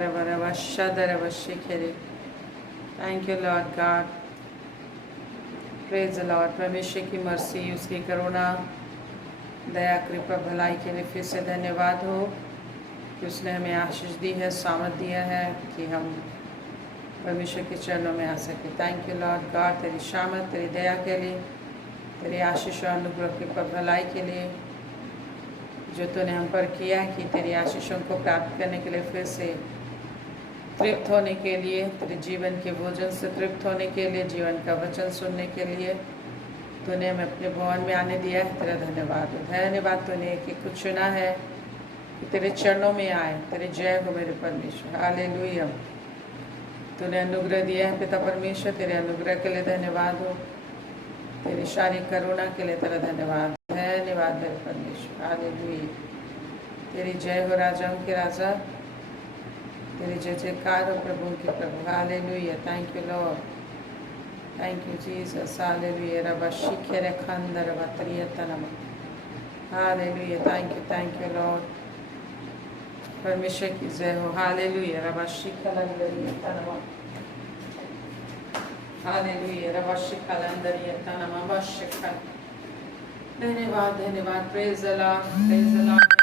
Thank you, Lord God. Praise the Lord. परमेश्वर की mercy, उसकी करुणा, दया, कृपा, भलाई के लिए फिर से धन्यवाद हो कि उसने हमें आशीष दी है, सामर्थ दिया है कि हम परमेश्वर के चरणों में आ सके। थैंक यू लॉर्ड गॉड, तेरी शामत, तेरी दया के लिए, तेरी आशीष और अनुग्रह, कृपा, भलाई के लिए जो तूने हम पर किया कि तेरी आशीषों को प्राप्त करने के लिए, फिर से तृप्त होने के लिए, तेरे जीवन के भोजन से तृप्त होने के लिए, जीवन का वचन सुनने के लिए तूने हमें अपने भवन में आने दिया है। तेरा धन्यवाद। धन्यवाद तूने कि कुछ चुना है कि तेरे चरणों में आए। तेरे जय हो मेरे परमेश्वर, हालेलुया। तूने अनुग्रह दिया है पिता परमेश्वर, तेरे अनुग्रह के लिए धन्यवाद हो। तेरी सारी करुणा के लिए तेरा धन्यवाद। धन्यवाद मेरे परमेश्वर, हालेलुया। तेरी जय हो राजाओं के राजा, तेरी जय जयकार हो प्रभु के प्रभु, hallelujah. Thank you Lord, thank you Jesus, hallelujah. रबा शिखर खंदर बतरियतनम, हालेलुया। Thank you Lord. परमेश्वर की जय हो, हालेलुया। रबा शिखलंदरियतनम, हालेलुया। रबा शिखलंदरियतनम, अवश्य। धन्यवाद, धन्यवाद। Praise the Lord, praise the Lord.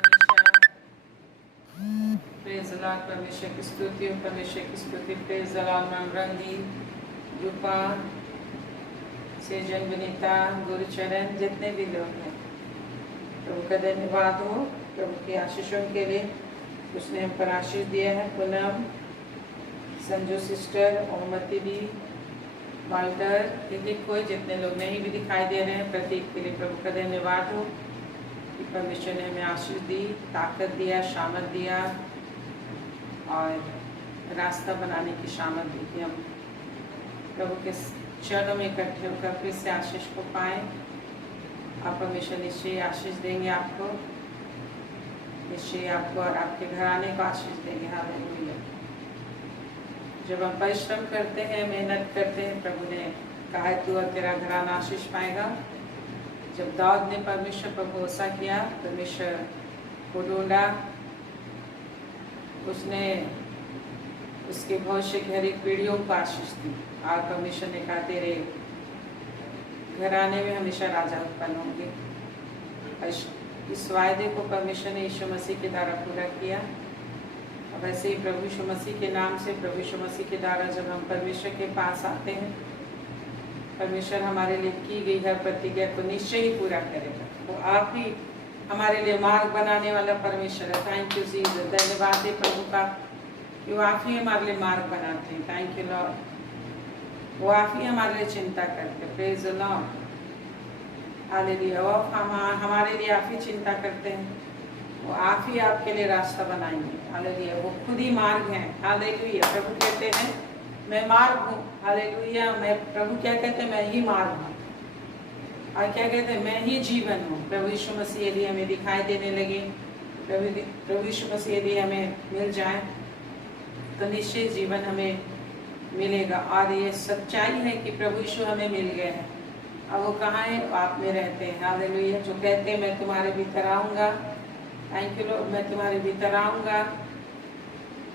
Praise the Lord. परमेश्वर की स्तुति, परमेश्वर की स्तुति। Praise the Lord. रंगी, रूपा, सेजन, विनीता, गुरुचरण, जितने भी लोग हैं, प्रभु का धन्यवाद हो प्रभु की आशीषों के लिए। उसने हम पर आशीष दिया है। पूनम, संजू सिस्टर, ओमती भी, वाल्टर, एक कोई जितने लोग नहीं भी दिखाई दे रहे हैं, प्रतीक के लिए प्रभु का धन्यवाद हो कि परमेश्वर ने हमें आशीष दी, ताकत दिया, शामत दिया और रास्ता बनाने की शामत दी कि हम प्रभु के चरणों में इकट्ठे होकर फिर से आशीष को पाएँ। आप परमेश्वर निश्चय आशीष देंगे आपको, निश्चय आपको और आपके घराने को आशीष देंगे। हालेलुया। जब हम परिश्रम करते हैं, मेहनत करते हैं, प्रभु ने कहा है तू और तेरा घराना आशीष पाएगा। जब दाऊद ने परमेश्वर पर भरोसा किया, परमेश्वर को ढूंढा, उसने उसके भविष्य की हर एक पीढ़ियों को आशीष दी और परमेश्वर ने कहा तेरे घराने में हमेशा राजा उत्पन्न होंगे। इस वायदे को परमेश्वर ने यीशु मसीह के द्वारा पूरा किया। अब ऐसे ही प्रभु यीशु मसीह के नाम से, प्रभु यीशु मसीह के द्वारा जब हम परमेश्वर के पास आते हैं, परमेश्वर हमारे लिए की गई हर प्रतिज्ञा को निश्चय ही पूरा करेगा। तो आप ही हमारे लिए मार्ग बनाने वाला परमेश्वर है। Thank you Jesus. धन्यवाद है प्रभु का कि वो आप ही हमारे लिए मार्ग बनाते हैं। Thank you Lord. वो आप ही हमारे लिए चिंता करते हैं। Praise the Lord, hallelujah. वो हमारे लिए आप ही चिंता करते हैं। वो आप ही आपके लिए रास्ता बनाएंगे। हालेलुया। वो खुद ही मार्ग हैं। हालेलुया। प्रभु कहते हैं मैं मार्ग हूँ। हालेलुया। मैं, प्रभु क्या कहते हैं, मैं ही मार्ग हूँ। और क्या कहते हैं, मैं ही जीवन हूँ। प्रभु यीशु मसीह यदि हमें दिखाई देने लगे, प्रभु यीशु मसीह यदि हमें मिल जाए तो निश्चय जीवन हमें मिलेगा। और ये सच्चाई है कि प्रभु यीशु हमें मिल गए हैं। अब वो कहाँ है, आप में रहते हैं। हालेलुया। जो कहते हैं मैं तुम्हारे भीतर आऊँगा, थैंक यू लॉर्ड, मैं तुम्हारे भीतर आऊँगा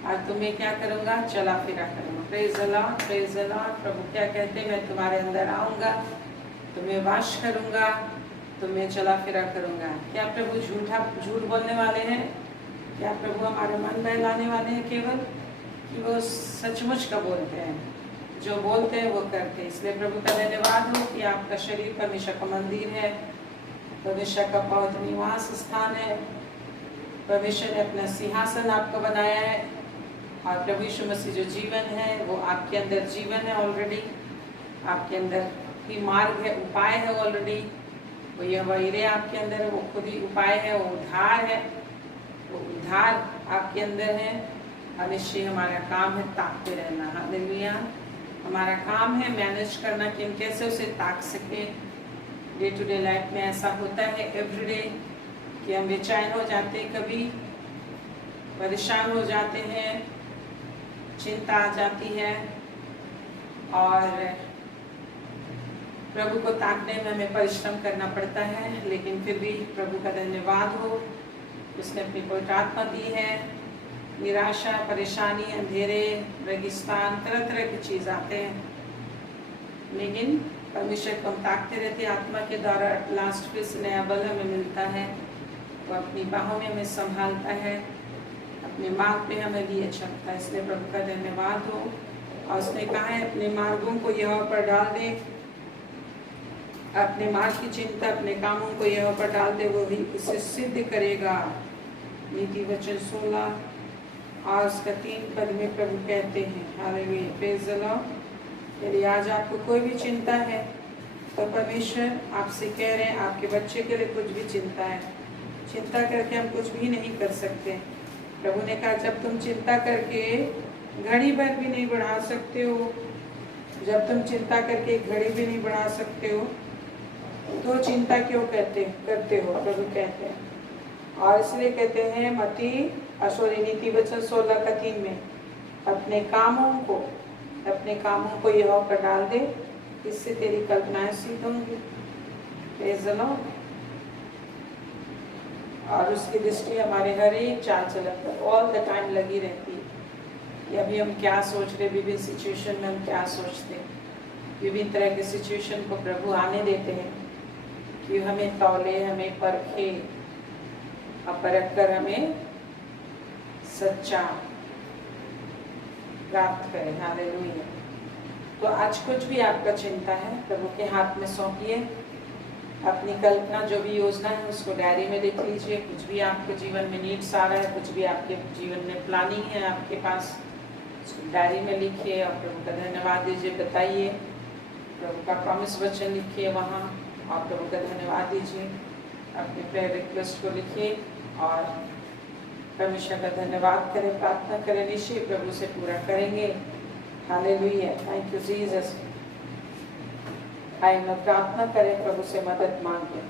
और तुम्हें क्या करूँगा, चला फिरा करूँगा। Praise the Lord, praise the Lord. प्रभु क्या कहते हैं, मैं तुम्हारे अंदर आऊँगा, तुम्हें वाश करूँगा, तुम्हें चला फिरा करूँगा। क्या प्रभु झूठ बोलने वाले हैं? क्या प्रभु हमारे मन बहलाने वाले हैं केवल? कि वो सचमुच का बोलते हैं, जो बोलते हैं वो करते हैं। इसलिए प्रभु का धन्यवाद हो कि आपका शरीर परमेश्वर का मंदिर है, परमेश्वर का पवित्र निवास स्थान है। परमेश्वर ने अपना सिंहासन आपको बनाया है और प्रभु यीशु मसीह जो जीवन है वो आपके अंदर जीवन है ऑलरेडी। आपके अंदर ही मार्ग है, उपाय है ऑलरेडी। वो यह वहीरे आपके अंदर है, वो खुद ही उपाय है, वो उद्धार है, वो उद्धार आपके अंदर है। और निश्चय हमारा काम है ताकते रहना। हालेलुया। हमारा काम है मैनेज करना कि हम कैसे उसे ताक सके। डे टू डे लाइफ में ऐसा होता है एवरीडे कि हम बेचैन हो जाते हैं, कभी परेशान हो जाते हैं, चिंता आ जाती है और प्रभु को ताकने में हमें परिश्रम करना पड़ता है। लेकिन फिर भी प्रभु का धन्यवाद हो, उसने अपनी पवित्र आत्मा दी है, निराशा, परेशानी, अंधेरे, रेगिस्तान, तरह तरह की चीज़ आते हैं, लेकिन परमेश्वर को हम ताकते रहते हैं आत्मा के द्वारा। लास्ट फिर से नया बल हमें मिलता है, वो अपनी बाहों में हमें संभालता है, अपने मार्ग पे हमें लिए चलता है। इसलिए प्रभु का धन्यवाद हो। और उसने कहा है अपने मार्गों को यहोवा पर डाल दे, अपने मार्ग की चिंता अपने कामों को यहोवा पर डाल दे, वो ही उसे सिद्ध करेगा। नीति वचन 16 और उसका 3 पद में प्रभु कहते हैं, हालेलुया, प्रेज़ द लॉर्ड। यदि आज आपको कोई भी चिंता है तो परमेश्वर आपसे कह रहे हैं, आपके बच्चे के लिए कुछ भी चिंता है, चिंता करके हम कुछ भी नहीं कर सकते। प्रभु ने कहा जब तुम चिंता करके घड़ी भर भी नहीं बढ़ा सकते हो, जब तुम चिंता करके घड़ी भी नहीं बढ़ा सकते हो, तो चिंता क्यों करते हो, प्रभु कहते हैं। और इसलिए कहते हैं नीति वचन 16 का 3 में, अपने कामों को यहोवा पर डाल दे, इससे तेरी कल्पनाएं सिद्ध होंगी। Praise the Lord. और उसकी दृष्टि हमारे हर एक चाल चलन पर ऑल द टाइम लगी रहती है कि अभी हम क्या सोच रहे, विभिन्न सिचुएशन में हम क्या सोचते हैं। विभिन्न तरह के सिचुएशन को प्रभु आने देते हैं कि हमें तौले, हमें परखे और परख कर हमें सच्चा प्राप्त करें। हालेलुया। तो आज कुछ भी आपका चिंता है प्रभु के हाथ में सौंपिए। अपनी कल्पना, जो भी योजना है उसको डायरी में लिख लीजिए। कुछ भी आपके जीवन में नीड्स आ रहा है, कुछ भी आपके जीवन में प्लानिंग है आपके पास, उसको डायरी में लिखिए और प्रभु का धन्यवाद दीजिए, बताइए। प्रभु का प्रॉमिस वचन लिखिए वहाँ और प्रभु का धन्यवाद दीजिए। अपने प्रेयर रिक्वेस्ट को लिखिए और परमेश्वर का धन्यवाद करें, प्रार्थना करें, निश्चय प्रभु से पूरा करेंगे। Hallelujah, thank you Jesus. आइए प्रार्थना करें, प्रभु से मदद मांगे।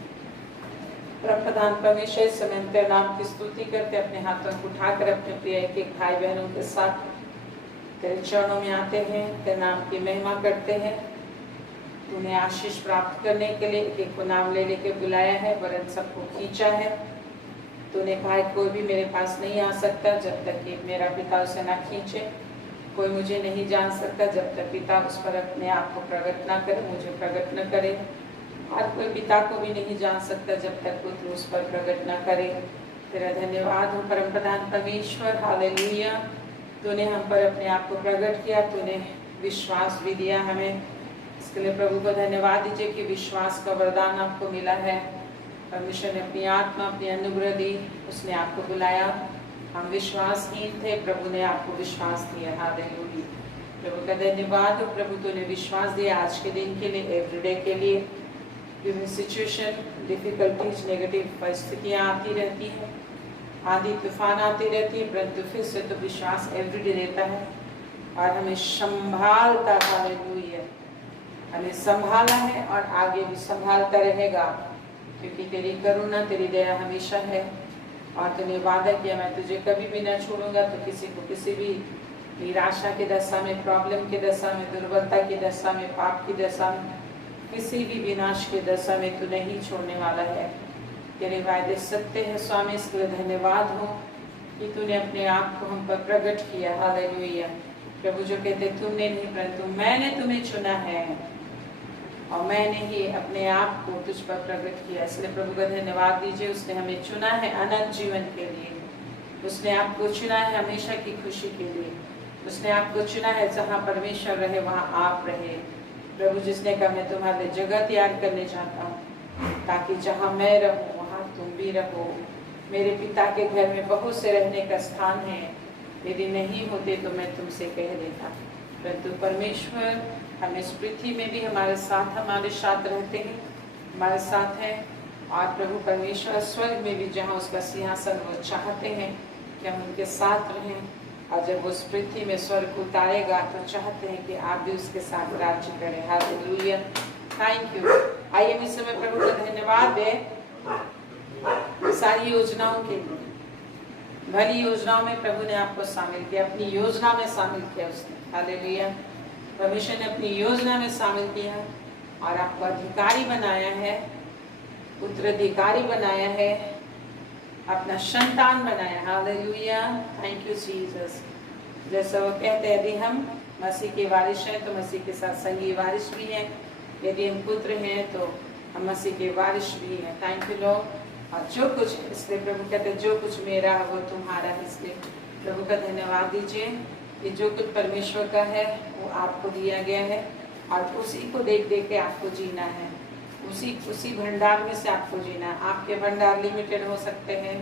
प्रधान परमेश्वर, इस समय तेरे नाम की स्तुति करते अपने हाथों को उठाकर अपने प्रिय एक भाई बहनों के साथ तेरे चरणों में आते हैं, तेरे नाम की महिमा करते हैं। तूने आशीष प्राप्त करने के लिए एक को नाम ले लेके बुलाया है, वरन सबको खींचा है। तूने कहा कोई भी मेरे पास नहीं आ सकता जब तक कि मेरा पिता उसे ना खींचे। कोई मुझे नहीं जान सकता जब तक पिता उस पर अपने आप को प्रकट ना करे, मुझे प्रकट न करे। और कोई पिता को भी नहीं जान सकता जब तक पुत्र उस पर प्रकट ना करे। तेरा धन्यवाद हो परम प्रधान परमेश्वर। हालेलुया। तूने हम पर अपने आप को प्रकट किया, तूने विश्वास भी दिया हमें। इसके लिए प्रभु को धन्यवाद दीजिए कि विश्वास का वरदान आपको मिला है। परमेश्वर ने अपनी आत्मा, अपनी अनुग्रह दी, उसने आपको बुलाया। हम विश्वासहीन थे, प्रभु ने आपको विश्वास दिया। हालेलुया। प्रभु का धन्यवाद हो। प्रभु तूने विश्वास दिया आज के दिन के लिए, एवरीडे के लिए। विभिन्न सिचुएशन, डिफिकल्टीज, नेगेटिव परिस्थितियाँ आती रहती हैं, आंधी तूफान आती रहती है, परंतु फिर से तो विश्वास एवरीडे देता है और हमें संभालता। हालेलुया। हमें संभाला है और आगे भी संभालता रहेगा, क्योंकि तेरी करुणा, तेरी दया हमेशा है। और तूने वादा किया मैं तुझे कभी भी न छोड़ूंगा। तो किसी को किसी भी निराशा की दशा में, प्रॉब्लम की दशा में, दुर्बलता की दशा में, पाप की दशा में, किसी भी विनाश की दशा में तू नहीं छोड़ने वाला है। तेरे वायदे सत्य है स्वामी। इसके लिए धन्यवाद हो कि तूने अपने आप को हम पर प्रकट किया। हालेलुया। प्रभु जो कहते तुमने नहीं परंतु मैंने तुम्हें चुना है और मैंने ही अपने आप को तुझ पर प्रकट किया। इसलिए प्रभु का धन्यवाद दीजिए। उसने हमें चुना है अनंत जीवन के लिए। उसने आपको चुना है हमेशा की खुशी के लिए। उसने आपको चुना है जहाँ परमेश्वर रहे वहाँ आप रहे। प्रभु जिसने कहा मैं तुम्हारे जगह तैयार करने जाता हूँ ताकि जहाँ मैं रहूँ वहाँ तुम भी रहो। मेरे पिता के घर में बहुत से रहने का स्थान है, यदि नहीं होते तो मैं तुमसे कह देता। परंतु परमेश्वर हम इस पृथ्वी में भी हमारे साथ रहते हैं, हमारे साथ हैं। और प्रभु परमेश्वर स्वर्ग में भी जहाँ उसका सिंहासन वो चाहते हैं कि हम उनके साथ रहें। और जब उस पृथ्वी में स्वर्ग उतारेगा तो चाहते हैं कि आप भी उसके साथ राज्य करें। Hallelujah, thank you. आइए इस समय प्रभु का धन्यवाद दें सारी योजनाओं के लिए। भली योजनाओं में प्रभु ने आपको शामिल किया, अपनी योजना में शामिल किया उसने। हालेलुया। परमेश्वर ने अपनी योजना में शामिल किया और आपको अधिकारी बनाया है, उत्तराधिकारी बनाया है अपना संतान बनाया। Hallelujah, thank you Jesus. जैसा वो कहते हैं यदि हम मसीह के वारिस हैं तो मसीह के साथ संगी वारिस भी हैं, यदि हम पुत्र हैं तो हम मसीह के वारिस भी हैं। Thank you Lord. और जो कुछ, इसलिए प्रभु कहते हैं जो कुछ मेरा है वो तुम्हारा है, इसलिए प्रभु का धन्यवाद दीजिए कि जो कुछ परमेश्वर का है वो आपको दिया गया है और उसी को देख देख के आपको जीना है, उसी भंडार में से आपको जीना है। आपके भंडार लिमिटेड हो सकते हैं,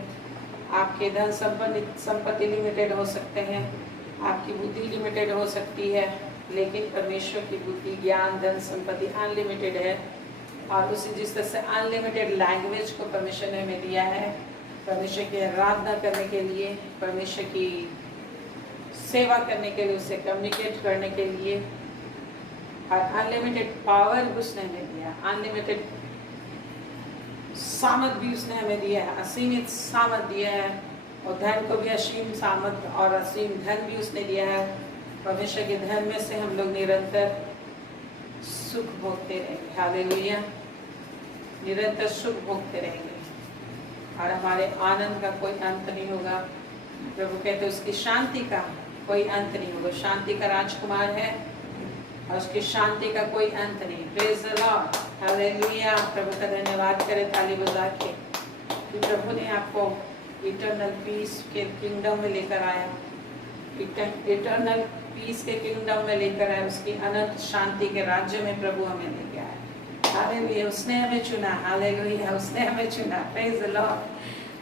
आपके धन संपत्ति लिमिटेड हो सकते हैं, आपकी बुद्धि लिमिटेड हो सकती है, लेकिन परमेश्वर की बुद्धि, ज्ञान, धन संपत्ति अनलिमिटेड है। और उसी जिस तरह से अनलिमिटेड लैंग्वेज को परमेश्वर ने हमें दिया है, परमेश्वर की आराधना करने के लिए, परमेश्वर की सेवा करने के लिए, उससे कम्युनिकेट करने के लिए, और अनलिमिटेड पावर उसने हमें दिया, अनलिमिटेड सामर्थ भी उसने हमें दिया है, असीमित सामर्थ दिया है, और धन को भी असीम सामर्थ और असीम धन भी उसने दिया है। परमेश्वर के धन में से हम लोग निरंतर सुख भोगते रहेंगे। हालेलुया, निरंतर सुख भोगते रहेंगे और हमारे आनंद का कोई अंत नहीं होगा। प्रभु कहते उसकी शांति का कोई अंत नहीं होगा। शांति का राजकुमार है और उसकी शांति का कोई अंत नहीं। Praise the Lord, hallelujah. प्रभु का धन्यवाद करें ताली बजा के कि प्रभु ने आपको इटर्नल पीस के किंगडम में लेकर आया, इटर्नल पीस के किंगडम में लेकर आया, उसकी अनंत शांति के राज्य में प्रभु हमें लेके आया। हालेलुया, उसने हमें चुना। हालेलुया, उसने हमें चुना। प्रेज द लॉर्ड,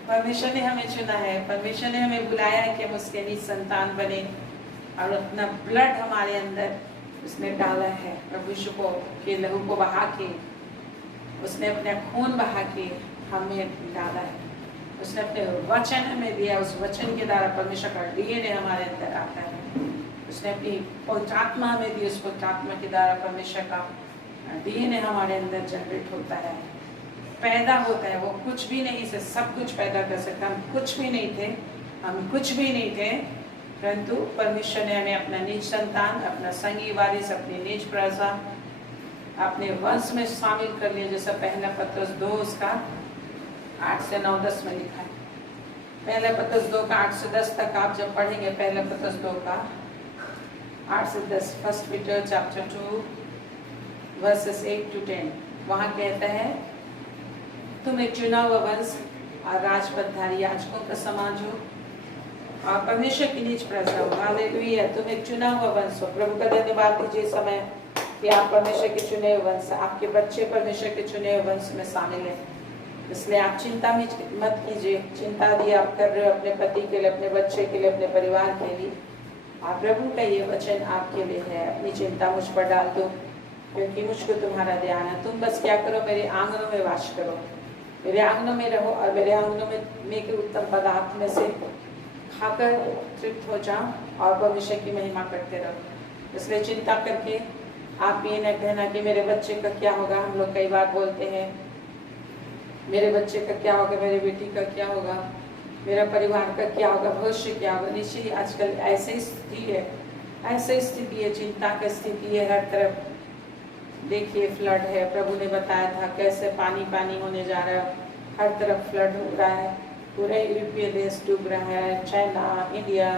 परमेश्वर ने हमें चुना है, परमेश्वर ने हमें बुलाया है कि हम उसके निज संतान बने और अपना ब्लड हमारे अंदर उसने डाला है। प्रभु यीशु को के लहू को बहा के, उसने अपना खून बहा के हमें डाला है, उसने अपने वचन हमें दिया, उस वचन के द्वारा परमेश्वर का डीएनए हमारे अंदर आता है। उसने अपनी पवित्र आत्मा हमें दी, उस पवित्र आत्मा के द्वारा परमेश्वर का डीएनए हमारे अंदर जनरेट होता है, पैदा होता है। वो कुछ भी नहीं से सब कुछ पैदा कर सकता। हम कुछ भी नहीं थे, परंतु परमेश्वर ने हमें अपना निज संतान, अपना संगी वारिस, अपनी निज प्रजा, अपने वंश में शामिल कर लिया। जैसा पहला पत्रस 2 उसका 8 से 9 10 में लिखा है। पहला पत्रस 2 का 8 से 10 तक आप जब पढ़ेंगे, पहला पत्रस 2 का 8 से 10, first Peter chapter 2 versus 8 to 10, वहाँ कहता है तुम एक चुना हुआ वंश और राजपदधारी याजकों का समाज हो और परमेश्वर की निज प्रजा हो। हालेलुया, तुम एक चुना हुआ वंश हो। प्रभु का धन्यवाद दीजिए समय कि आप परमेश्वर के चुने हुए वंश, आपके बच्चे परमेश्वर के चुने हुए वंश में शामिल हैं। इसलिए आप चिंता मत कीजिए। चिंता यदि आप कर रहे हो अपने पति के लिए, अपने बच्चे के लिए, अपने परिवार के लिए, आप प्रभु का ये वचन आपके लिए है। अपनी चिंता मुझ पर डाल दो, क्योंकि मुझको तुम्हारा ध्यान है। तुम बस क्या करो, मेरे आंगनों में वास करो, मेरे आंगनों में रहो और मेरे आंगनों में के उत्तम पदार्थ में से खाकर तृप्त हो जाओ और परमेश्वर की महिमा करते रहो। इसलिए चिंता करके आप ये न कहना कि मेरे बच्चे का क्या होगा। हम लोग कई बार बोलते हैं मेरे बच्चे का क्या होगा, मेरे बेटी का क्या होगा, मेरा परिवार का क्या होगा, भविष्य क्या होगा। निश्चय आजकल ऐसी स्थिति है, ऐसी स्थिति है, चिंता की स्थिति है हर तरफ। देखिए फ्लड है, प्रभु ने बताया था कैसे पानी पानी होने जा रहा है, हर तरफ फ्लड हो रहा है, पूरे यूरोपीय देश डूब रहा है, चाइना, इंडिया,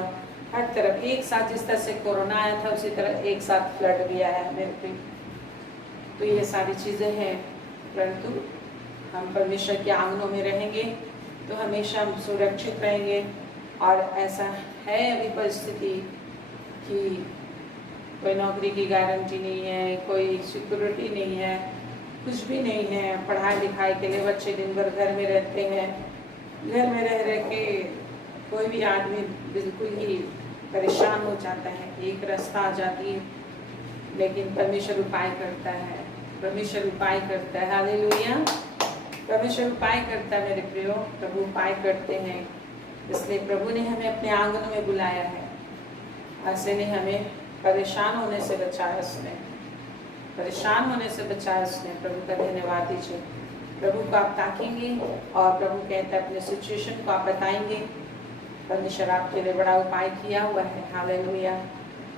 हर तरफ एक साथ। जिस तरह से कोरोना आया था उसी तरह एक साथ फ्लड भी आया है मेरे पे। तो ये सारी चीज़ें हैं, परंतु हम परमेश्वर के आंगनों में रहेंगे तो हमेशा हम सुरक्षित रहेंगे। और ऐसा है अभी परिस्थिति कि कोई नौकरी की गारंटी नहीं है, कोई सिक्योरिटी नहीं है, कुछ भी नहीं है। पढ़ाई लिखाई के लिए बच्चे दिन भर घर में रहते हैं, घर में रह के कोई भी आदमी बिल्कुल ही परेशान हो जाता है। एक रास्ता आ जाती है, लेकिन परमेश्वर उपाय करता है, परमेश्वर उपाय करता है। हालेलुया, परमेश्वर उपाय करता है मेरे प्रियो, प्रभु उपाय करते हैं। इसलिए प्रभु ने हमें अपने आंगन में बुलाया है। ऐसे ने हमें परेशान होने से बचाया, उसने परेशान होने से बचाया उसने। प्रभु का धन्यवाद दीजिए। प्रभु को आप ताकेंगे और प्रभु कहते हैं अपने सिचुएशन को आप बताएंगे। परमेश्वर आपके लिए बड़ा उपाय किया हुआ है। हालेलुया,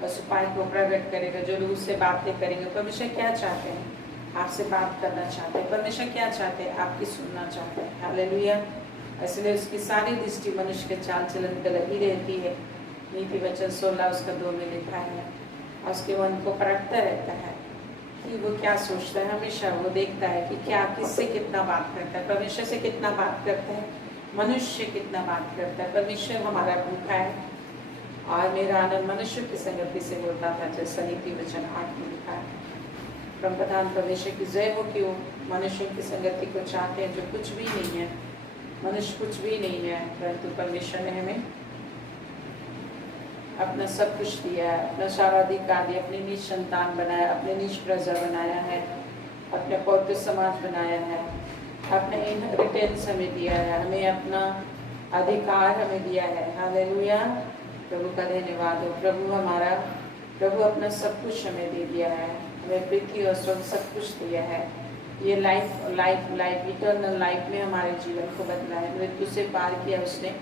उस उपाय को प्रकट करेगा। जो लोग उससे बातें करेंगे, परमेश्वर क्या चाहते हैं, आपसे बात करना चाहते हैं। परमेश्वर क्या चाहते हैं, आपकी सुनना चाहते हैं। हालेलुया, इसलिए उसकी सारी दृष्टि मनुष्य के चाल चलन पे लगी रहती है। नीति वचन 16 उसका 2 में लिखा है। और उसके मन को परखता रहता है कि वो क्या सोचता है। हमेशा वो देखता है कि क्या किससे कितना बात करता है, परमेश्वर से कितना बात करता है, मनुष्य कितना बात करता है। परमेश्वर हमारा भूखा है और मेरा आनंद मनुष्य की संगति से होता था, जैसा नीति वचन 8 में लिखा है। परम प्रधान परमेश्वर की जय हो कि वो मनुष्यों की संगति को चाहते हैं जो कुछ भी नहीं है, मनुष्य कुछ भी नहीं है, परंतु परमेश्वर ने हमें अपना सब कुछ दिया है, अपना सारा अधिकार दिया, अपनी निज संतान बनाया, अपने निज प्रजा बनाया है, अपने पौत्र समाज बनाया है, अपने इनहेरिटेंस हमें दिया है, हमें अपना अधिकार हमें दिया है। हालेलुया, प्रभु का धन्यवाद हो। प्रभु अपना सब कुछ हमें दे दिया है, हमें पृथ्वी और स्वर्ग सब कुछ दिया है। ये लाइफ इटर्नल लाइफ में हमारे जीवन को बदला है, मृत्यु से पार किया उसने,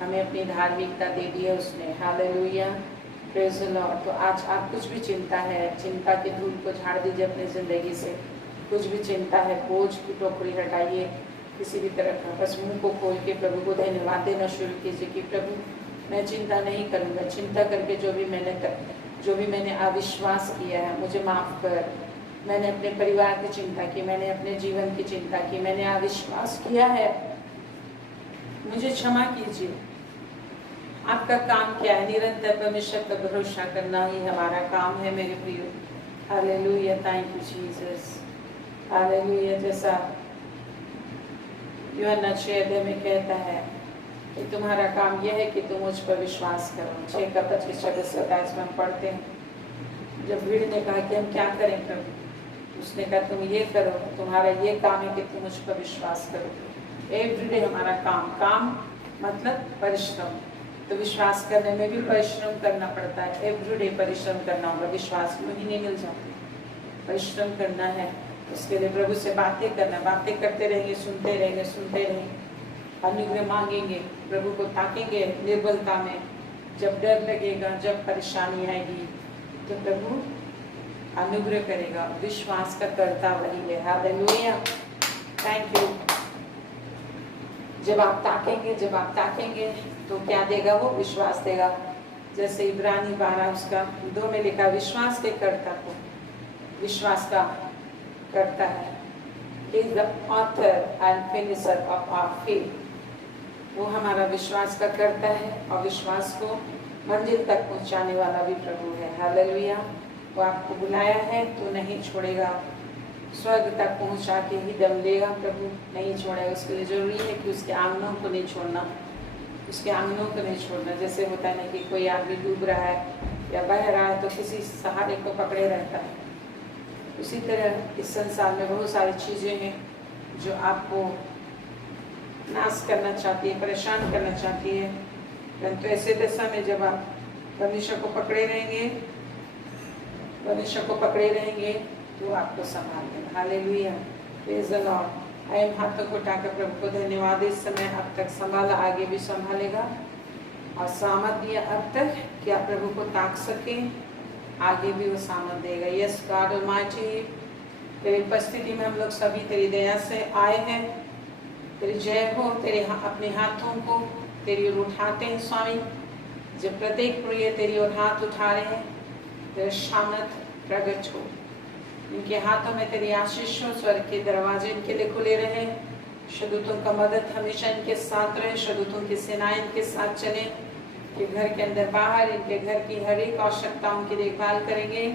हमें अपनी धार्मिकता दे दी है उसने। Hallelujah, praise the Lord. तो आज आप कुछ भी चिंता है, चिंता के धूल को झाड़ दीजिए अपनी ज़िंदगी से। कुछ भी चिंता है, बोझ की टोकरी हटाइए किसी भी तरह का, बस मुंह को खोल के प्रभु को धन्यवाद देना शुरू कीजिए कि प्रभु मैं चिंता नहीं करूँगा, चिंता करके जो भी मैंने अविश्वास किया है मुझे माफ़ कर। मैंने अपने परिवार की चिंता की, मैंने अपने जीवन की चिंता की, मैंने अविश्वास किया है, मुझे क्षमा कीजिए। आपका काम क्या है? निरंतर परमेश्वर पर भरोसा करना ही हमारा काम है मेरे प्रियो। Hallelujah, thank you Jesus. Hallelujah, जैसा यूहन्ना 6 में कहता है कि तुम्हारा काम यह है कि तुम मुझ पर विश्वास करो। 6 का 25-27 में हम पढ़ते हैं। जब भीड़ ने कहा कि हम क्या करें प्रभु, उसने कहा तुम ये करो, तुम्हारा ये काम है कि तुम मुझ पर विश्वास करो। एवरीडे हमारा काम मतलब परिश्रम, तो विश्वास करने में भी परिश्रम करना पड़ता है। एवरीडे परिश्रम करना होगा, विश्वास में ही नहीं मिल जाती, परिश्रम करना है। उसके लिए प्रभु से बातें करना, बातें करते रहेंगे, सुनते रहेंगे, अनुग्रह मांगेंगे, प्रभु को ताकेंगे निर्बलता में। जब डर लगेगा, जब परेशानी आएगी तो प्रभु अनुग्रह करेगा। विश्वास का कर्ता वही है। Hallelujah, thank you. जब आप ताकेंगे तो क्या देगा? वो विश्वास देगा। जैसे इब्रानी 12 उसका 2 में लिखा, विश्वास के कर्ता को विश्वास का करता है। He is the author and finisher of our faith. वो हमारा विश्वास का करता है और विश्वास को मंजिल तक पहुंचाने वाला भी प्रभु है। हालेलुया, वो आपको बुलाया है तो नहीं छोड़ेगा, स्वर्ग तक पहुंचा के ही दम लेगा। प्रभु नहीं छोड़ेगा। उसके लिए जरूरी है कि उसके आंगनों को नहीं छोड़ना, जैसे होता है ना कि कोई आदमी डूब रहा है या बह रहा है तो किसी सहारे को पकड़े रहता है। उसी तरह इस संसार में बहुत सारी चीज़ें हैं जो आपको नाश करना चाहती है, परेशान करना चाहती है, परंतु ऐसे दशा में जब आप परमेश्वर को पकड़े रहेंगे तो आपको संभाल लेगा। Hallelujah, praise the Lord. आइए हाथों को उठाकर प्रभु को धन्यवाद। इस समय अब तक संभाला, आगे भी संभालेगा और सामर्थ दिया अब तक कि आप प्रभु को ताक सकें, आगे भी वो सामर्थ देगा। यस गॉड ऑलमाइटी, तेरी उपस्थिति में हम लोग सभी तेरी दया से आए हैं। तेरी जय हो। तेरे अपने हाथों को तेरी ओर उठाते हैं स्वामी। जब प्रत्येक प्रिय तेरी ओर हाथ उठा रहे हैं, तेरा सामर्थ प्रकट हो। इनके हाथों में तेरी आशीष हो। स्वर्ग के दरवाजे इनके लिए खुले रहे। शदूतों का मदद हमेशा इनके साथ रहे। शदूतों की सेनाएं इनके साथ चले कि घर के अंदर बाहर इनके घर की हर एक आवश्यकताओं की देखभाल करेंगे,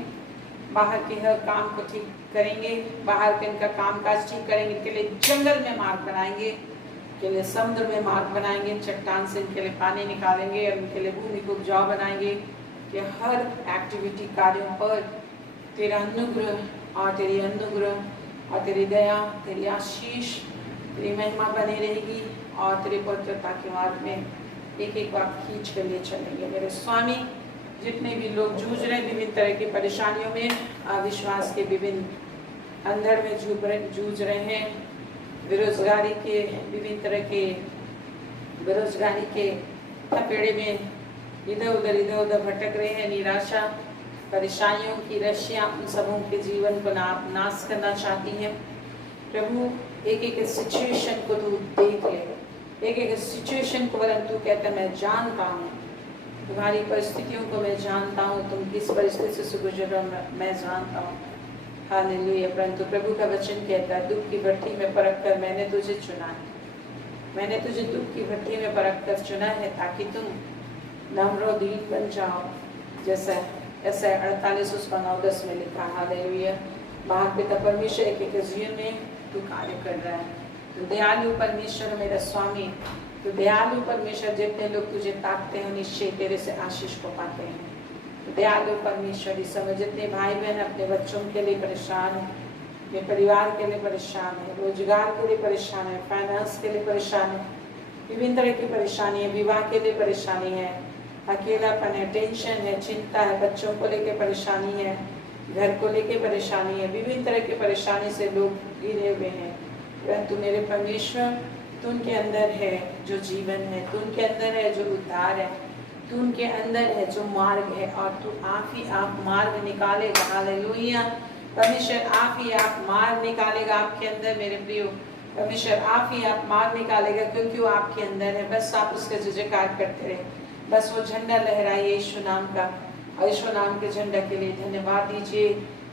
बाहर के हर काम को ठीक करेंगे, बाहर के इनका कामकाज ठीक करेंगे। इनके लिए जंगल में मार्ग बनाएंगे, इनके लिए समुद्र में मार्ग बनाएंगे, चट्टान से इनके लिए पानी निकालेंगे और इनके लिए भूमि को उपजाऊ बनाएंगे। कि हर एक्टिविटी कार्यों पर तेरा अनुग्रह और तेरी दया, तेरी आशीष, तेरी महिमा बनी रहेगी और तेरी पवित्रता के मार्ग में एक एक बात खींच कर ले चलेंगे। मेरे स्वामी, जितने भी लोग जूझ रहे हैं विभिन्न तरह की परेशानियों में, अविश्वास के विभिन्न अंधर में जूझ रहे हैं, बेरोजगारी के विभिन्न तरह के बेरोजगारी के थपेड़े में इधर उधर भटक रहे हैं, निराशा परेशानियों की रस्सियाँ उन सबों के जीवन को नाश करना चाहती हैं। प्रभु एक एक सिचुएशन को तू देख ले, एक एक सिचुएशन को वरन तू कहता है मैं जानता हूँ, तुम्हारी परिस्थितियों को मैं जानता हूँ, तुम किस परिस्थिति से गुजर रहे हो मैं जानता हूँ। हालेलुया। परंतु प्रभु का वचन कहता है दुख की भट्ठी में परख कर मैंने तुझे चुना है, मैंने तुझे दुख की भट्ठी में परख कर चुना है ताकि तुम नम्रोदीन बन जाओ, जैसा ऐसा 48 उसका 9-10 में लिखा। हालेलुया। महान पिता परमेश्वर एक एक जीवन में तू कार्य कर रहा है। तो दयालु परमेश्वर मेरा स्वामी, तो दयालु परमेश्वर, जितने लोग तुझे ताकते हैं निश्चय तेरे से आशीष को पाते हैं। दयालु परमेश्वर इस समय जितने भाई बहन अपने बच्चों के लिए परेशान है, अपने परिवार के लिए परेशान है, रोजगार के लिए परेशान है, फाइनेंस के लिए परेशान है, विभिन्न तरह की परेशानी है, विवाह के लिए परेशानी है, अकेलापन है, टेंशन है, चिंता है, बच्चों को लेकर परेशानी है, घर को लेकर परेशानी है, विभिन्न तरह की परेशानी से लोग घिरे हुए हैं। परंतु मेरे परमेश्वर तू उनके अंदर है जो जीवन है, तू उनके अंदर है जो उद्धार है, तू उनके अंदर है जो मार्ग है, और तू आप ही आप मार्ग निकालेगा। हालेलुया। परमेश्वर आप ही आप मार्ग निकालेगा आपके अंदर मेरे प्रियो। परमेश्वर आप ही आप मार्ग निकालेगा क्योंकि वो आपके अंदर है। बस आप उसका जयकार करते रहे, बस वो झंडा लहराइए यीशु नाम का, और यीशु नाम के झंडा के लिए धन्यवाद दीजिए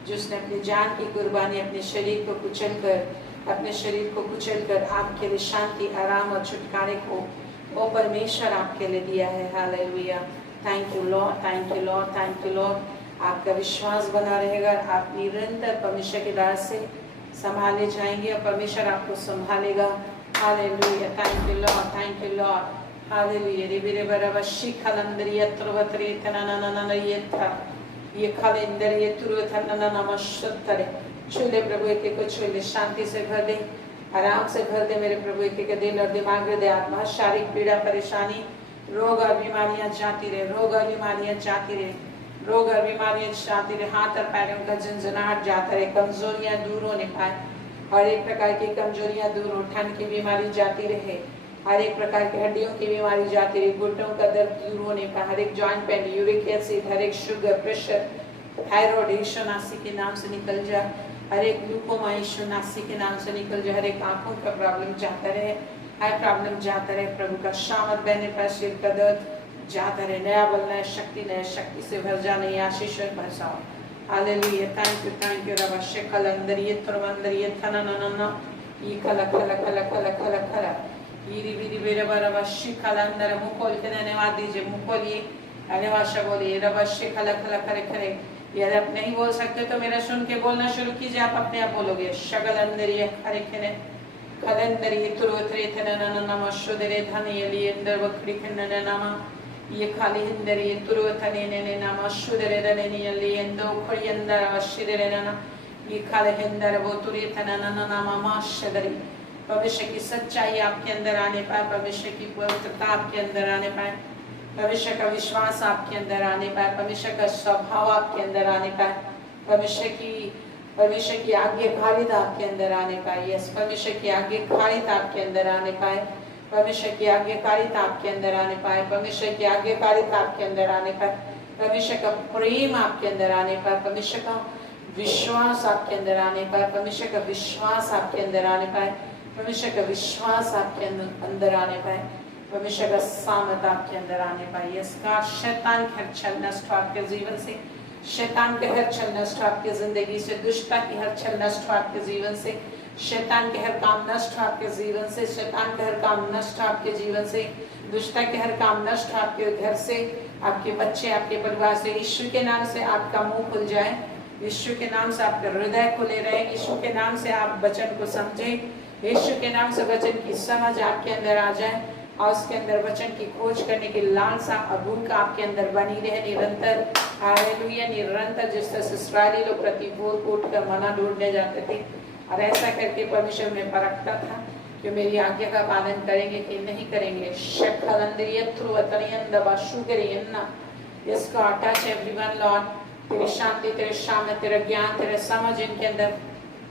जिसने अपनी जान की कुर्बानी अपने शरीर को कुचल कर आपके लिए शांति, आराम और छुटकारे को ओ परमेश्वर आपके लिए दिया है। Hallelujah. Thank you Lord, thank you Lord, thank you Lord. आपका विश्वास बना रहेगा, आप निरंतर परमेश्वर के दास से संभाले जाएंगे और परमेश्वर आपको संभालेगा। Hallelujah. Thank you Lord, thank you Lord. Hallelujah. रिबिरे बरवशी खलंदरिया तुरवतरे तननननन ये खलेंदर ये तुरवतनन नमस्तरे। छूले प्रभु एक एक को छूले, शांति से भर दे, आराम से भर दे मेरे प्रभु एक एक दिल और दिमाग, हृदय, आत्मा, शारीरिक पीड़ा, परेशानी, रोग और बीमारियां जाती रहे, रोग और बीमारियां जाती रहे, रोग और बीमारियां जाती रहे, हाथ और पैरों का झंझनाहट जाता रहे, कमजोरियां दूर होने पाए, हर एक प्रकार की कमजोरियां दूर हो, ठंड की बीमारी जाती रहे, हर एक प्रकार की हड्डियों की बीमारी जाती रहे, घुटनों का दर्द दूर होने पाए, हर एक जॉइंट पेन, यूरिक एसिड, हर एक शुगर, प्रेशर, थायराइड यीशु नासी के नाम से निकल जा, हर एक ग्लूकोमा यीशु नासी के नाम से निकल जाए, हर एक आंखों का प्रॉब्लम जाता रहे, हाई प्रॉब्लम जाता रहे, प्रभु का शामत बहने पर सिर का दर्द जाता रहे, नया बल, नया शक्ति से भर जा, नई आशीष बरसाओ। हालेलुया। थैंक यू रब शक्ल अंदर ये तुरंदर ये थना ना ना ना ये खला खला खला खला खला खला यीरी बीरी बेरे बरब शिखल अंदर मुंह खोल के धन्यवाद दीजिए, मुंह खोलिए, धन्यवाद बोलिए रब शिखल खला खले खले। यदि आप नहीं बोल सकते तो मेरा सुन के बोलना शुरू कीजिए, आप अपने आप बोलोगे। शगल अंदर ये खरे खने खलंदर ये तुरवतरे थनन नम शुदरे धन ये लिए अंदर बकरी खनन नामा ये खाली अंदर ये तुरवतने ने नाम शुदरे धने ये लिए अंदर खड़ी अंदर अशिदरे नाना ये खाले अंदर वो तुरे थनन नामा माशदरी। भविष्य की सच्चाई आपके अंदर आने पाए, भविष्य की पवित्रता आपके अंदर आने पाए, भविष्य का विश्वास आपके अंदर आने पाए, भविष्य का स्वभाव आपके अंदर आने पाए, भविष्य की आज्ञाकारिता आपके अंदर आने पाए। यस, भविष्य की आज्ञाकारिता आपके अंदर आने पाए, भविष्य की आज्ञाकारिता आपके अंदर आने पाए, भविष्य की आज्ञाकारिता आपके अंदर आने पाए, भविष्य का प्रेम आपके अंदर आने पाए, भविष्य का विश्वास आपके अंदर आने पाए, भविष्य का विश्वास आपके अंदर आने पाए, भविष्य का विश्वास आपके अंदर आने पाए, भविष्य का सामर्थ आपके अंदर आने पाए। इसका शैतान के हर छल नष्ट हो आपके जीवन से, शैतान के हर छल नष्ट हो आपकी जिंदगी से, दुष्टता की हर छल नष्ट हो आपके जीवन से, शैतान के हर काम नष्ट हो आपके जीवन से, शैतान के हर काम नष्ट हो आपके जीवन से, दुष्टता के हर काम नष्ट हो आपके घर से, आपके बच्चे, आपके परिवार से। यीशु के नाम से आपका मुंह खुल जाए, यीशु के नाम से आपका हृदय खुले रहे, यीशु के नाम से आप वचन को समझे, यीशु के नाम से वचन की समझ आपके अंदर आ जाए और उसके अंदर वचन की खोज करने की लालसा और भूख आपके अंदर बनी रहे निरंतर। हालेलुया। निरंतर जिस तरह से इस्राएली लोग प्रति भोर को उठकर मना ढूंढने जाते थे और ऐसा करके परमेश्वर में परखता था कि मेरी आज्ञा का पालन करेंगे कि नहीं करेंगे। इसका टच एवरीवन लॉर्ड, तेरी शांति, तेरे सामने, तेरा ज्ञान, तेरा समझ इनके अंदर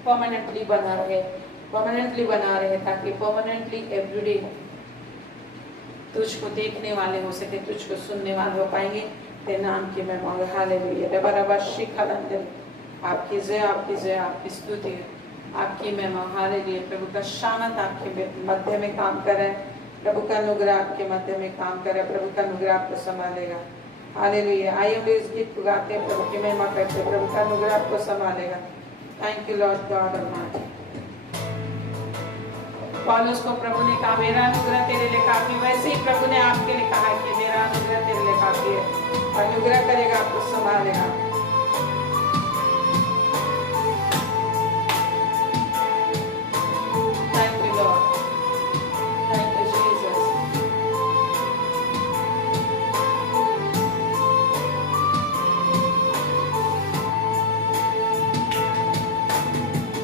परमानेंटली बना रहे, परमानेंटली बना रहे, ताकि परमानेंटली एवरीडे तुझको देखने वाले हो सके, तुझको सुनने वाले हो पाएंगे। तेरे नाम की मैं मांग। हालेलुया। आपकी जय, आपकी जय, आपकी स्तुति, आपकी महिमा। हालेलुया। प्रभु का शामत आपके मध्य में काम कर रहा है, प्रभु का अनुग्रह आपके मध्य में काम करे, प्रभु का अनुग्रह आपको संभालेगा। हालेलुया। आइए हम इस गीत को गाते हैं, प्रभु की महिमा करते हैं, प्रभु का अनुग्रह आपको संभालेगा। Thank you Lord God almighty. पौलुस को प्रभु ने कहा मेरा अनुग्रह तेरे लिए काफी, वैसे ही प्रभु ने आपके लिए कहा कि मेरा अनुग्रह तेरे लिए काफी है। अनुग्रह करेगा, आपको संभालेगा। Thank you Lord, thank you Jesus.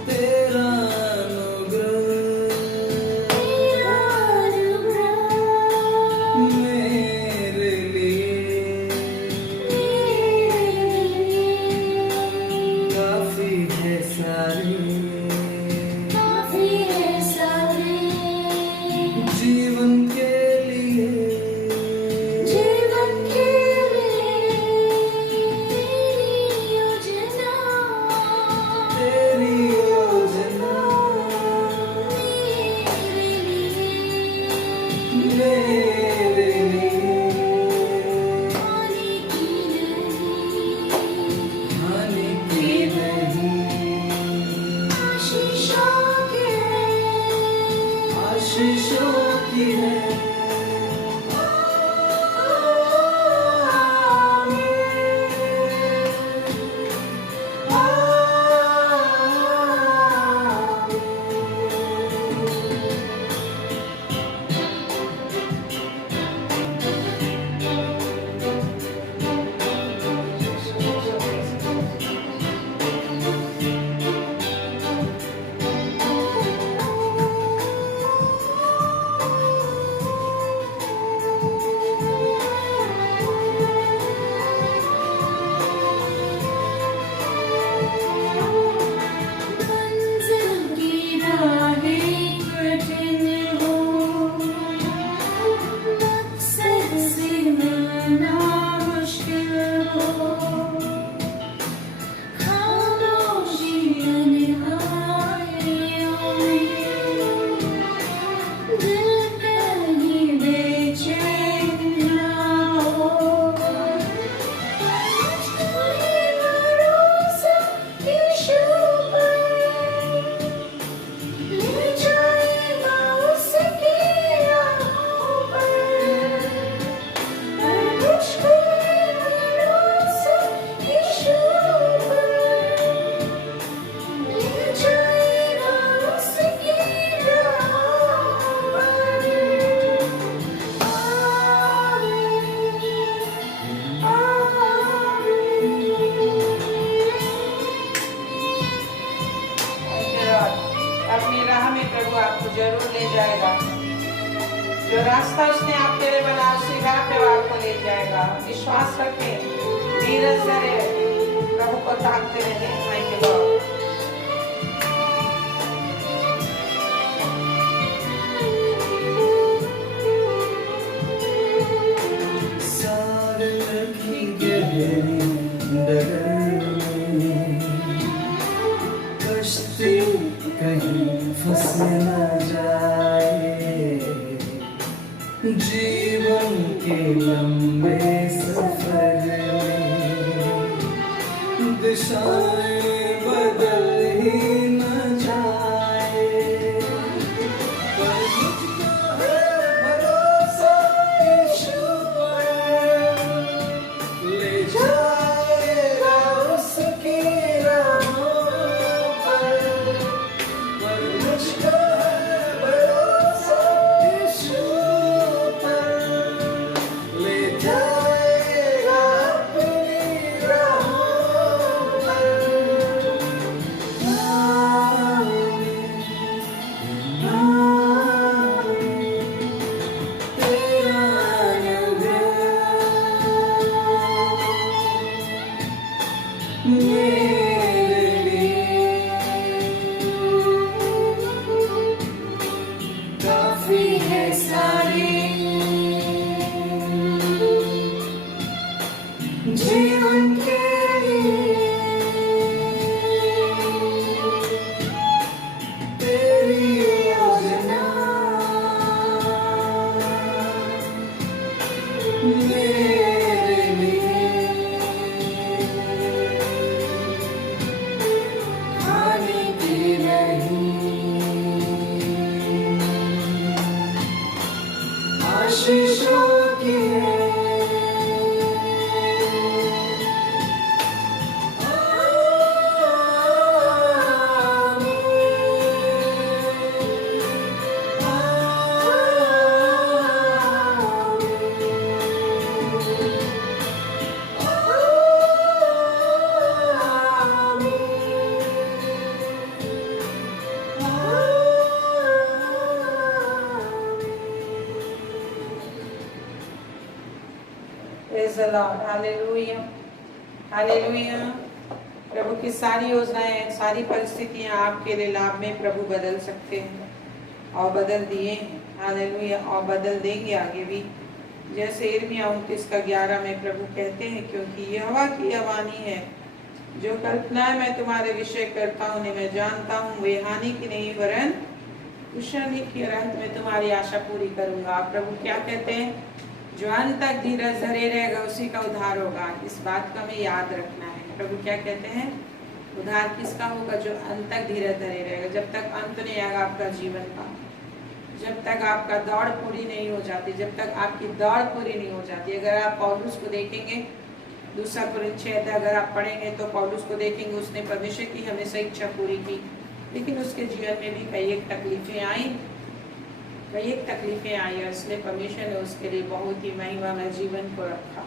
तेरा अपनी राह में प्रभु आपको जरूर ले जाएगा। जो रास्ता उसने आपके लिए बना उसी राह पे वो आपको ले जाएगा। विश्वास रखें, धीरज से प्रभु को ताकते रहें। Thank you Lord. कहीं फंस न जाए, जीवन के लंबे सफर में दिशाएं बदल ही न जाए, पर मुझको है भरोसा यीशु पर, ले जाएगा उसकी राहों पर, पर मुझको है भरोसा यीशु पर, ले जाएगा अपनी राहों पर। तेरा अनुग्रह मेरे लिए काफी है सारी, जीवन के लिए तेरी योजना praise the Lord, hallelujah, hallelujah. प्रभु की सारी योजनाएं, सारी परिस्थितियां आपके लिए लाभ में प्रभु बदल सकते हैं और बदल दिए हैं, हालेलुया, और बदल देंगे आगे भी। जैसे यिर्मयाह 29:11 में प्रभु कहते हैं, क्योंकि यहोवा की यह वाणी है, जो कल्पनाएं मैं तुम्हारे विषय करता हूँ उन्हें मैं जानता हूँ, वे हानि की नहीं वरन कुशल की, और अंत में तुम्हारी आशा पूरी करूंगा। प्रभु क्या कहते हैं? जो अंत तक धीरज धरे रहेगा उसी का उद्धार होगा। इस बात का हमें याद रखना है। प्रभु क्या कहते हैं? उद्धार किसका होगा? जो अंत तक धीरज धरे रहेगा। जब तक अंत नहीं आएगा आपका जीवन का, जब तक आपका दौड़ पूरी नहीं हो जाती, जब तक आपकी दौड़ पूरी नहीं हो जाती। अगर आप पौलुस को देखेंगे, 2 कुरिन्थियों अगर आप पढ़ेंगे तो पौलुस को देखेंगे, उसने परमेश्वर की हमेशा इच्छा पूरी की, लेकिन उसके जीवन में भी कई एक तकलीफें आई, कई एक तकलीफें आई, और इसलिए परमेश्वर ने उसके लिए बहुत ही महिमामय जीवन को रखा।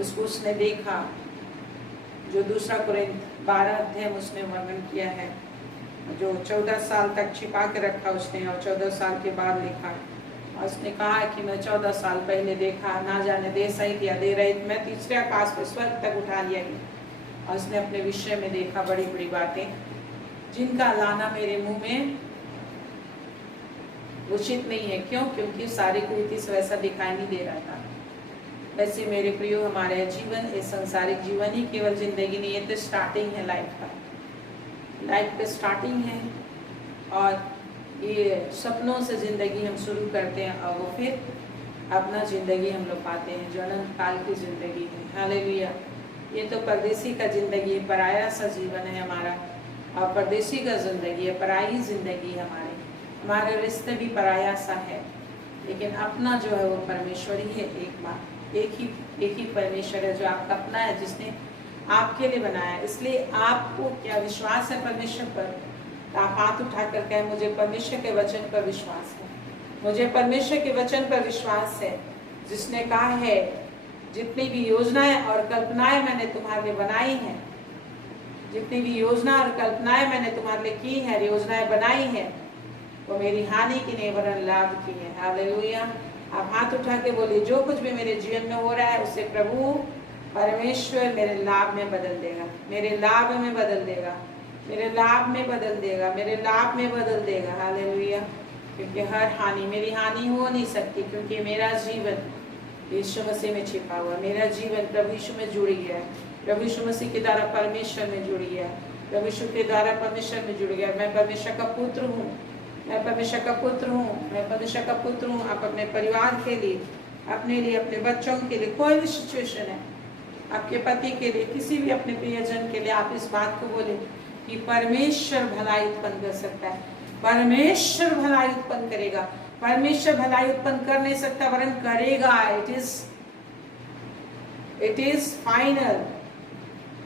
उसको उसने देखा, जो 2 कुरिन्थ 12 अध्याय में उसने वर्णन किया है, जो 14 साल तक छिपा के रखा उसने, और 14 साल के बाद लिखा। और उसने कहा कि मैं 14 साल पहले देखा, ना जाने दे सहित या दे रहित मैं तीसरे आकाश पर स्वर्ग तक उठा लिया गया। और उसने अपने विषय में देखा बड़ी बड़ी बातें, जिनका लाना मेरे मुंह में उचित नहीं है। क्यों? क्योंकि शारीरिक रीति से वैसा दिखाई नहीं दे रहा था। वैसे मेरे प्रियो, हमारे जीवन, ये सांसारिक जीवन ही केवल जिंदगी नहीं है, तो स्टार्टिंग है लाइफ का, लाइफ का स्टार्टिंग है। और ये सपनों से जिंदगी हम शुरू करते हैं, और वो फिर अपना जिंदगी हम लोग पाते हैं, जो अनंत काल की जिंदगी है, हालेलुया। ये तो परदेसी का जिंदगी है, पराया सा जीवन है हमारा, और परदेसी का जिंदगी है, पराई जिंदगी है हमारे रिश्ते भी पराया सा है, लेकिन अपना जो है वो परमेश्वर ही है। एक ही परमेश्वर है जो आपका अपना है, जिसने आपके लिए बनाया। इसलिए आपको क्या विश्वास है परमेश्वर पर? तो आप हाथ उठाकर कहें, मुझे परमेश्वर के वचन पर विश्वास है, मुझे परमेश्वर के वचन पर विश्वास है, जिसने कहा है जितनी भी योजनाएं और कल्पनाएं मैंने तुम्हारे लिए बनाई हैं, जितनी भी योजना और कल्पनाएं मैंने तुम्हारे लिए की हैं, योजनाएं बनाई हैं, वो मेरी हानि की नहीं वरन लाभ की है, हालेलुया। आप हाथ उठा के बोलिए, जो कुछ भी मेरे जीवन में हो रहा है उसे प्रभु परमेश्वर मेरे लाभ में बदल देगा, मेरे लाभ में बदल देगा, मेरे लाभ में बदल देगा, मेरे लाभ में बदल देगा, हालेलुया। क्योंकि हर हानि, मेरी हानि हो नहीं सकती, क्योंकि मेरा जीवन यीशु मसीह में छिपा हुआ, मेरा जीवन प्रभु यीशु में जुड़ गया है, प्रभु यीशु मसीह के द्वारा परमेश्वर में जुड़ गया, प्रभु यीशु के द्वारा परमेश्वर में जुड़ गया। मैं परमेश्वर का पुत्र हूँ, मैं परमेश्वर का पुत्र हूँ, मैं परमेश्वर का पुत्र हूँ। आप अपने परिवार के लिए, अपने लिए, अपने बच्चों के लिए, कोई भी सिचुएशन है, आपके पति के लिए, किसी भी अपने प्रियजन के लिए, आप इस बात को बोले कि परमेश्वर भलाई उत्पन्न कर सकता है, परमेश्वर भलाई उत्पन्न करेगा। परमेश्वर भलाई उत्पन्न कर नहीं सकता वरन करेगा। इट इज फाइनल,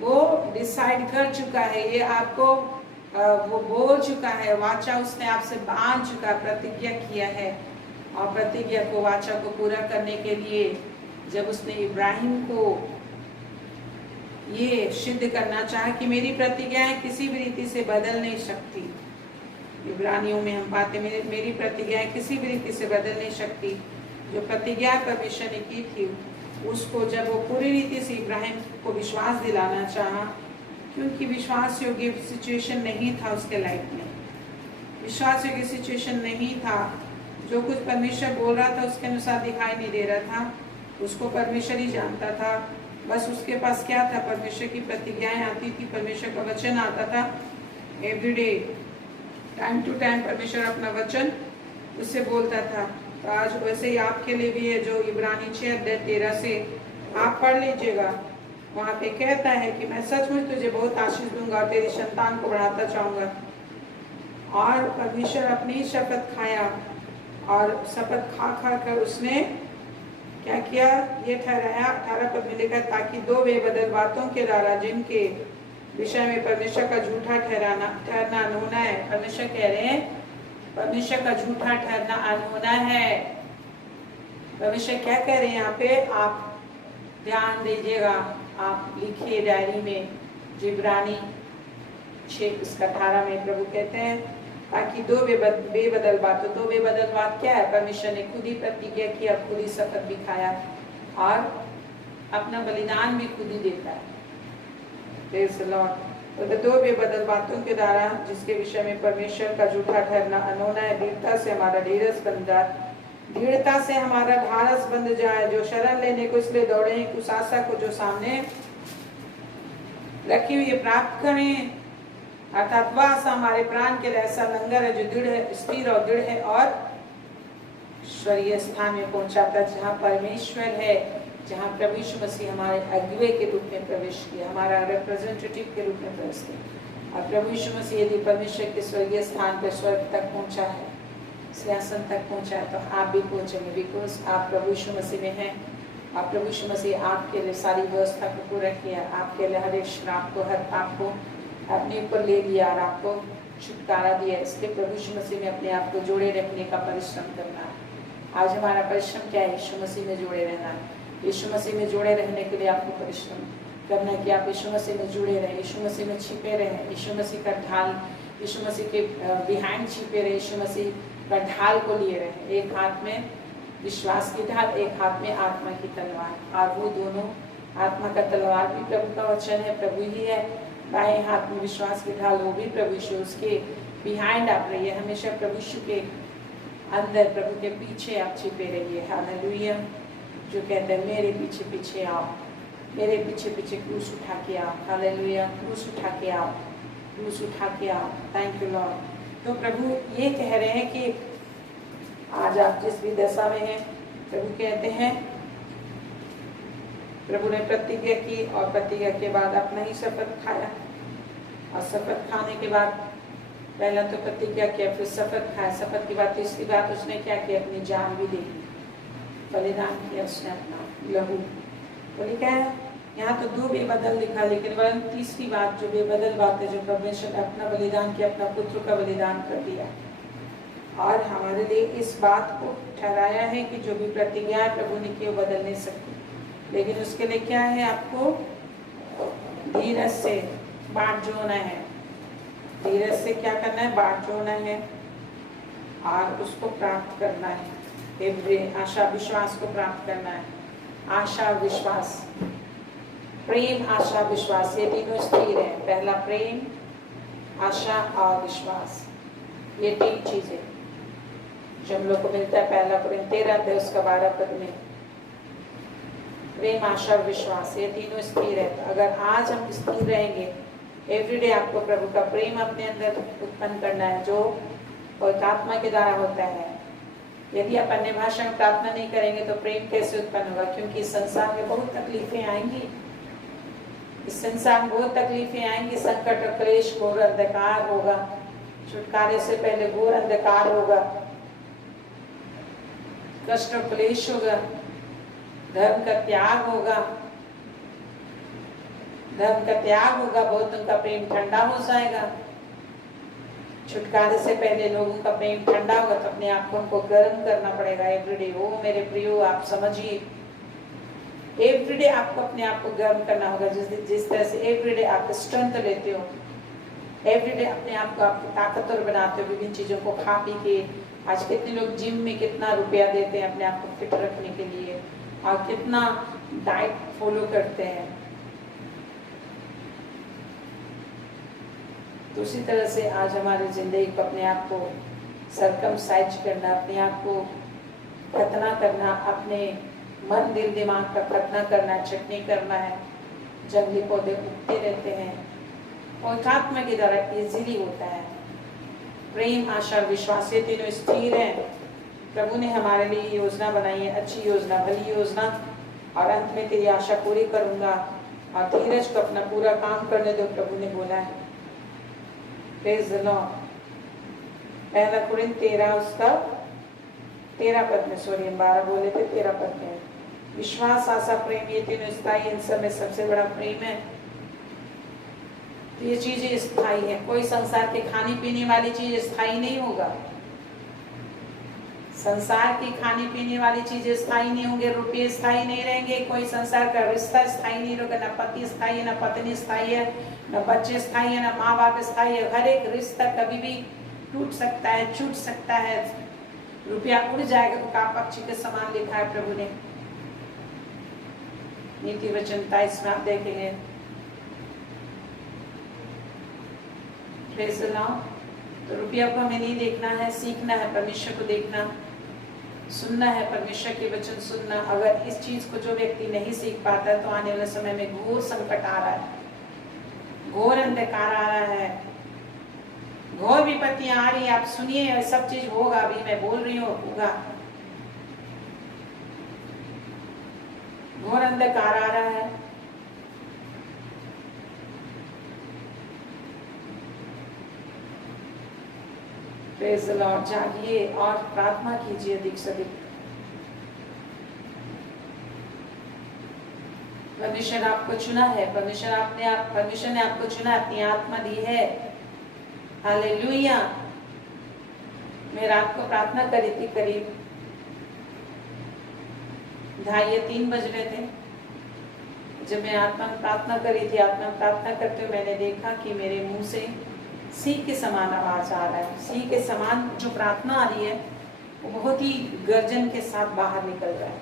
वो डिसाइड कर चुका है, ये आपको वो बोल चुका है, वाचा उसने आपसे बांध चुका, प्रतिज्ञा किया है। और प्रतिज्ञा को, वाचा को पूरा करने के लिए जब उसने इब्राहिम को ये सिद्ध करना चाहा कि मेरी प्रतिज्ञाएं किसी भी रीति से बदल नहीं सकती, इब्रानियों में हम पाते मेरी प्रतिज्ञाएं किसी भी रीति से बदल नहीं सकती। जो प्रतिज्ञा परमेश्वर ने की थी, उसको जब वो पूरी रीति से इब्राहिम को विश्वास दिलाना चाहा, क्योंकि विश्वास योग्य सिचुएशन नहीं था उसके लाइफ में, विश्वास योग्य सिचुएशन नहीं था। जो कुछ परमेश्वर बोल रहा था उसके अनुसार दिखाई नहीं दे रहा था, उसको परमेश्वर ही जानता था। बस उसके पास क्या था? परमेश्वर की प्रतिज्ञाएं आती थी, परमेश्वर का वचन आता था एवरीडे, टाइम टू टाइम परमेश्वर अपना वचन उससे बोलता था। तो आज वैसे ही आपके लिए भी है, जो इब्रानी 6:13 से आप पढ़ लीजिएगा, वहाँ पे कहता है कि मैं सचमुच तुझे बहुत आशीष दूंगा और तेरी संतान को बढ़ाता चाहूँगा। और परमेश्वर अपनी शपथ खाया, और शपथ खा खा कर उसने क्या किया? ये ठहराया, 18 पद में लिखा, ताकि 2 बेबदल बातों के द्वारा जिनके विषय में परमेश्वर का झूठा ठहरना अनहोना है। परमेश्वर कह रहे हैं परमेश्वर का झूठा ठहरना अनहोना है। परमेश्वर क्या कह रहे हैं यहाँ पे? आप ध्यान दीजिएगा, आप लिखिए डायरी में, इब्रानी 6:18 में प्रभु कहते हैं ताकि 2 बेबदल बातों, 2 बेबदल बात क्या है? परमेश्वर ने खुद ही प्रतिज्ञा की और खुद ही शपथ भी खाया, और अपना बलिदान भी खुद ही देता है। Praise the Lord। तो दो बेबदल बातों के द्वारा जिसके विषय में परमेश्वर का झूठा ठहरना अनहोना है, दृढ़ता से हमारा ढाढ़स बन जाए, दृढ़ता से हमारा ढाढ़स बंध जाए, जो शरण लेने को इसलिए दौड़े हैं उस आशा को जो सामने रखी हुई प्राप्त करें। अर्थात वह आशा हमारे प्राण के लिए ऐसा लंगर है जो दृढ़ है, स्थिर और दृढ़ है और ईश्वरीय स्थान में पहुंचाता है, जहाँ परमेश्वर है, जहाँ प्रभु यीशु मसीह हमारे अगुवे के रूप में प्रवेश किया, हमारा रिप्रेजेंटेटिव के रूप में प्रवेश किया। और प्रभु यीशु मसीह यदि परमेश्वर के स्वर्गीय स्थान पर स्वर्ग तक पहुंचा है, सिंहासन तक पहुंचा है, तो आप भी पहुंचेंगे, बिकॉज आप प्रभु यीशु मसीह में हैं। आप प्रभु यीशु मसीह आपके लिए सारी व्यवस्था को पूरा किया, आपके लिए हर एक श्राप को, हर पाप को अपने ऊपर ले लिया और आपको छुटकारा दिया। इसलिए प्रभु यीशु मसीह में अपने आप को जोड़े रखने का परिश्रम करना है। आज हमारा परिश्रम क्या है? यीशु मसीह में जोड़े रहना है। यीशु मसीह में जुड़े रहने के लिए आपको परिश्रम करना है कि आप यीशु मसीह में जुड़े रहें, यीशु मसीह में छिपे रहें, यीशु मसीह का ढाल, यीशु मसीह के बिहाइंड छिपे रहे, यीशु मसीह का ढाल को लिए रहें। एक हाथ में विश्वास की ढाल, एक हाथ में आत्मा की तलवार, और वो दोनों, आत्मा का तलवार भी प्रभु का वचन है, प्रभु ही है। बाएं हाथ में विश्वास की ढाल, वो भी प्रभु यीशु, उसके बिहाइंड आप रहिए, हमेशा प्रभु यीशु के अंदर, प्रभु के पीछे आप छिपे रहिए। हालेलुया। जो कहते हैं मेरे पीछे पीछे आओ, मेरे पीछे पीछे क्रूस उठा के आओ। हालेलुया। क्रूस उठा के आओ, क्रूस उठा के आओ। Thank you Lord. तो प्रभु ये कह रहे हैं कि आज आप जिस भी दशा में हैं, प्रभु कहते हैं, प्रभु ने प्रतिज्ञा की और प्रतिज्ञा के बाद अपना ही शपथ खाया, और शपथ खाने के बाद पहला तो प्रतिज्ञा किया, फिर शपथ खाया, शपथ के बाद तीसरी बात उसने क्या किया? अपनी जान भी दे दी, बलिदान किया उसने, अपना लहू। बोली क्या है? यहाँ तो दो बेबदल लिखा, लेकिन वरन तीसरी बात जो बेबदल बात है, जो परमेश्वर ने अपना बलिदान किया, अपना पुत्र का बलिदान कर दिया, और हमारे लिए इस बात को ठहराया है कि जो भी प्रतिज्ञा प्रभु ने की वो बदल नहीं सकती। लेकिन उसके लिए क्या है? आपको धीरज से बाट जोड़ना है, धीरज से क्या करना है? बाट जोड़ना है और उसको प्राप्त करना है। आशा विश्वास को प्राप्त करना है। आशा विश्वास, प्रेम आशा विश्वास, ये तीनों स्थिर है। पहला प्रेम, आशा और विश्वास, ये तीन चीजें जो हम लोग को मिलता है। पहला प्रेम 13 उसका 12 पद में, प्रेम आशा विश्वास, ये तीनों स्थिर है। तो अगर आज हम स्थिर रहेंगे, एवरीडे आपको प्रभु का प्रेम अपने अंदर उत्पन्न करना है, जो पवित्र आत्मा के द्वारा होता है। यदि आप अन्य भाषा में प्रार्थना नहीं करेंगे तो प्रेम कैसे उत्पन्न होगा? क्योंकि इस संसार में बहुत तकलीफें आएंगी, इस संसार में बहुत तकलीफें आएंगी, संकट और क्लेश, घोर अंधकार होगा, छुटकारे से पहले घोर अंधकार होगा, कष्ट और क्लेश होगा, धर्म का त्याग होगा, धर्म का त्याग होगा, बहुत उनका प्रेम ठंडा हो जाएगा। छुटकारे से पहले लोगों का प्रेम ठंडा होगा, तो अपने आप को हमको गर्म करना पड़ेगा एवरीडे। ओ मेरे प्रियो, आप समझिए, एवरीडे आपको अपने आप को गर्म करना होगा। जिस तरह से एवरीडे आप स्ट्रेंथ लेते हो, एवरीडे अपने आप को आप ताकतवर बनाते हो विभिन्न चीज़ों को खा पी के। आज कितने लोग जिम में कितना रुपया देते हैं अपने आप को फिट रखने के लिए, और कितना डाइट फॉलो करते हैं। तो उसी तरह से आज हमारी जिंदगी को अपने आप को सरकमसाइज करना, अपने आप को खतना करना, अपने मन दिल दिमाग का खतना करना, चटनी करना है। जंगली पौधे उगते रहते हैं और आत्मा के द्वारा इजीली होता है। प्रेम आशा विश्वास, ये तीनों स्थिर हैं। प्रभु ने हमारे लिए योजना बनाई है, अच्छी योजना, भली योजना, और अंत में तेरी आशा पूरी करूंगा और धीरज को अपना पूरा काम करने दो, प्रभु ने बोला है। Praise the Lord. पहला कुरिन्थ 13 उसका 13 पद में, सॉरी हम 12 बोले थे, 13 पद में, विश्वास आशा प्रेम, ये तीनों स्थायी, इन सब में सबसे बड़ा प्रेम है। ये चीजें स्थायी है। कोई संसार के खाने पीने वाली चीज स्थायी नहीं होगा। संसार की खाने पीने वाली चीजें स्थायी नहीं होंगे, रुपये स्थायी नहीं रहेंगे, कोई संसार का रिश्ता स्थायी नहीं होगा, न पति स्थायी है, न पत्नी स्थायी है, न बच्चे स्थायी है, न माँ बाप स्थायी है। हर एक रिश्ता कभी भी टूट सकता है, छूट सकता है, रुपया उड़ जाएगा, तो का पक्षी के समान लिखा है प्रभु ने। नीति वचन 23 में आप देखेंगे। Praise the Lord. तो रुपया को हमें नहीं देखना है, सीखना है परमेश्वर को देखना, सुनना है परमेश्वर के वचन सुनना। अगर इस चीज को जो व्यक्ति नहीं सीख पाता तो आने वाले समय में घोर संकट आ रहा है, घोर अंधकार आ रहा है, घोर विपत्तियां आ रही है। आप सुनिए, ये सब चीज होगा, अभी मैं बोल रही हूँ होगा। घोर अंधकार आ रहा है। Praise the Lord. जागिए और प्रार्थना कीजिए अधिक से अधिक। परमेश्वर आपको चुना है, परमेश्वर ने आपको चुना, अपनी आत्मा दी है। हालेलुया। मैं रात को प्रार्थना करी थी, करीब 2:30 या 3 बज रहे थे। जब मैं आत्मा में प्रार्थना करी थी, आत्मा में प्रार्थना करते हुए मैंने देखा कि मेरे मुंह से सी के समान आवाज आ रहा है। सी के समान जो प्रार्थना आ रही है वो बहुत ही गर्जन के साथ बाहर निकल रहा है।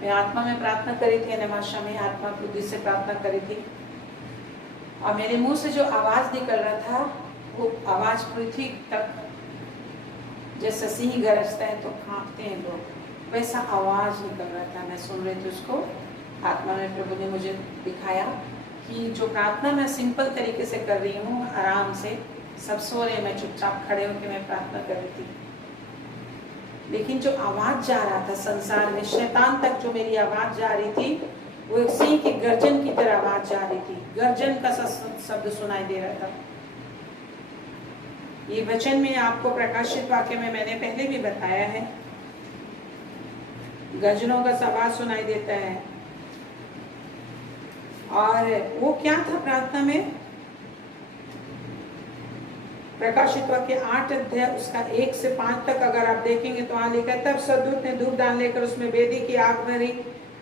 मैं आत्मा में प्रार्थना करी थी, नमाशा में आत्मा बुद्धि से प्रार्थना करी थी, और मेरे मुंह से जो आवाज निकल रहा था वो आवाज पृथ्वी तक, जैसे सिंह गरजता है तो कांपते हैं लोग, वैसा आवाज निकल रहा था। मैं सुन रही थी उसको। आत्मा में प्रभु ने मुझे दिखाया कि जो प्रार्थना मैं सिंपल तरीके से कर रही हूँ, आराम से, सब सो रहे, मैं चुपचाप खड़े होकर मैं प्रार्थना कर रही थी, लेकिन जो आवाज जा रहा था संसार में, शैतान तक जो मेरी आवाज जा रही थी, वो एक सिंह की गर्जन की तरह आवाज जा रही थी। गर्जन का शब्द सुनाई दे रहा था। ये वचन में आपको प्रकाशित वाक्य में मैंने पहले भी बताया है। गर्जनों का आवाज सुनाई देता है। और वो क्या था प्रार्थना में? प्रकाशित वाक्य 8 अध्याय उसका 1 से 5 तक अगर आप देखेंगे तो वहां लिखा है, तब स्वर्गदूत ने धूप दान लेकर उसमें वेदी की आग भरी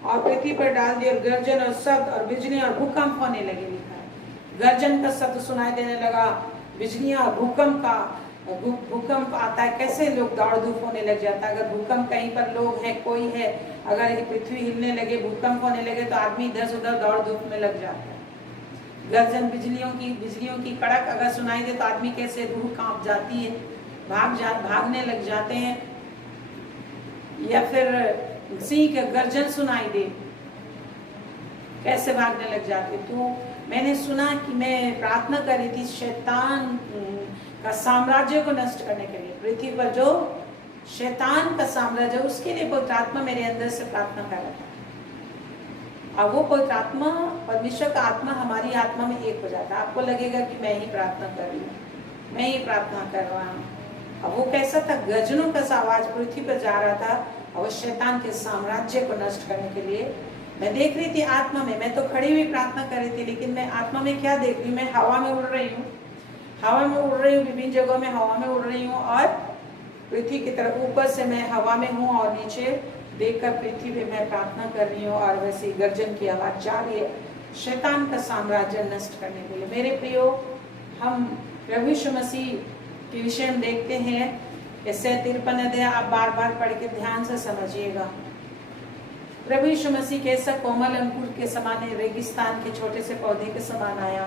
और पृथ्वी पर डाल दी, और गर्जन और शब्द और बिजली और भूकंप होने लगे। लिखा है गर्जन का शब्द सुनाई देने लगा, बिजलियां, भूकंप आता है। कैसे लोग दौड़ धूप होने लग जाता है। अगर भूकंप कहीं पर लोग है, कोई है, अगर पृथ्वी हिलने लगे, भूकंप होने लगे तो आदमी इधर से उधर दौड़ धूप में लग जाता है। गर्जन, बिजलियों की कड़क अगर सुनाई दे तो आदमी कैसे रूह कांप जाती है, भागने लग जाते हैं। या फिर सिंह का गर्जन सुनाई दे, कैसे भागने लग जाते। तो मैंने सुना कि मैं प्रार्थना कर रही थी शैतान का साम्राज्य को नष्ट करने के लिए, पृथ्वी पर जो शैतान का साम्राज्य, उसके लिए पवित्र आत्मा मेरे अंदर से प्रार्थना कर रहा था। और वो पवित्र आत्मा, परमेश्वर का आत्मा हमारी आत्मा में एक हो जाता है। आपको लगेगा कि मैं ही प्रार्थना कर रही हूँ, मैं ही प्रार्थना कर रहा हूँ। अब वो कैसा था? गर्जनों का आवाज पृथ्वी पर जा रहा था, और वो शैतान के साम्राज्य को नष्ट करने के लिए मैं देख रही थी आत्मा में। मैं तो खड़ी हुई प्रार्थना कर रही थी, लेकिन मैं आत्मा में क्या देख रही हूँ? मैं हवा में उड़ रही हूँ, विभिन्न जगहों में हवा में उड़ रही हूँ, और पृथ्वी की तरफ ऊपर से मैं हवा में हूँ, और नीचे देखकर पृथ्वी पे मैं प्रार्थना कर रही हूँ, और वैसे गर्जन की आवाज जा रही है शैतान का साम्राज्य नष्ट करने के लिए। मेरे प्रियो, हम प्रभु यीशु मसीह के विषय में देखते हैं, इससे 53 अध्याय आप बार बार पढ़ के ध्यान से समझिएगा। प्रभु यीशु मसीह कैसा कोमल अंकुर के समान, रेगिस्तान के छोटे से पौधे के समान आया,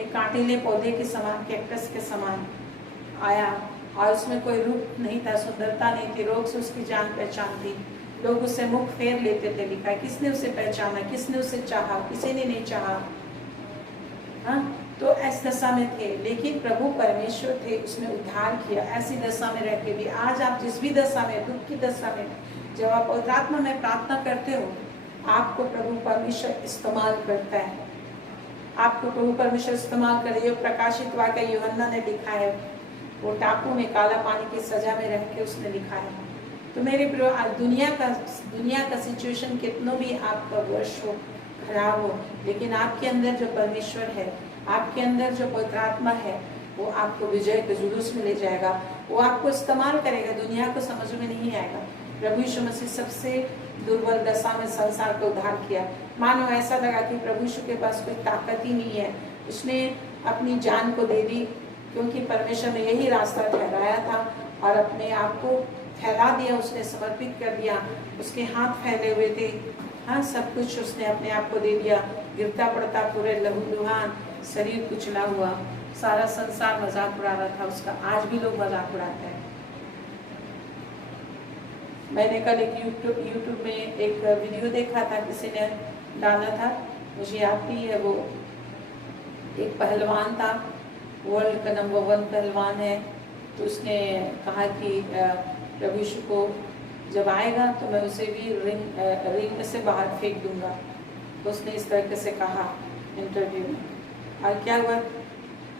एक कांटेले पौधे के समान, कैक्टस के समान आया, और उसमें कोई रूप नहीं था, सुंदरता नहीं थी, रोग से उसकी जान पहचान थी। लोग उससे मुख फेर लेते थे। लिखा है किसने उसे पहचाना, किसने उसे चाहा, किसी ने नहीं चाहा। हाँ, तो ऐसी दशा में थे, लेकिन प्रभु परमेश्वर थे, उसने उद्धार किया। ऐसी दशा में रह के भी आज आप जिस भी दशा में, दुख की दशा में, जब आप पवित्र आत्मा में प्रार्थना करते हो, आपको प्रभु परमेश्वर इस्तेमाल करता है। आपको प्रभु परमेश्वर इस्तेमाल कर रही है। प्रकाशित वाक्य यूहन्ना ने लिखा है, वो टापू में काला पानी की सजा में रह के उसने लिखा है। तो मेरे प्रिय, दुनिया का सिचुएशन कितना भी आपका वर्ष हो, खराब हो, लेकिन आपके अंदर जो परमेश्वर है, आपके अंदर जो पवित्र आत्मा है, वो आपको विजय के जुलूस में ले जाएगा। वो आपको इस्तेमाल करेगा, दुनिया को समझ में नहीं आएगा। प्रभु यीशु मसीह सबसे दुर्बल दशा में संसार को उद्धार किया। मानो ऐसा लगा कि प्रभु यीशु के पास कोई ताकत ही नहीं है, उसने अपनी जान को दे दी, क्योंकि परमेश्वर ने यही रास्ता ठहराया था, और अपने आप को फैला दिया, उसने समर्पित कर दिया। उसके हाथ फैले हुए थे, हाँ, सब कुछ उसने अपने आप को दे दिया, गिरता पड़ता पूरे लहूलुहान शरीर कुचला हुआ, सारा संसार मजाक उड़ा रहा था उसका। आज भी लोग मजाक उड़ाते हैं। मैंने कल एक यूट्यूब में एक वीडियो देखा था, किसी ने डाला था, मुझे याद भी है, वो एक पहलवान था, वर्ल्ड का नंबर 1 पहलवान है। तो उसने कहा कि प्रभु यीशु को जब आएगा तो मैं उसे भी रिंग से बाहर फेंक दूंगा। तो उसने इस तरीके से कहा इंटरव्यू में। और क्या हुआ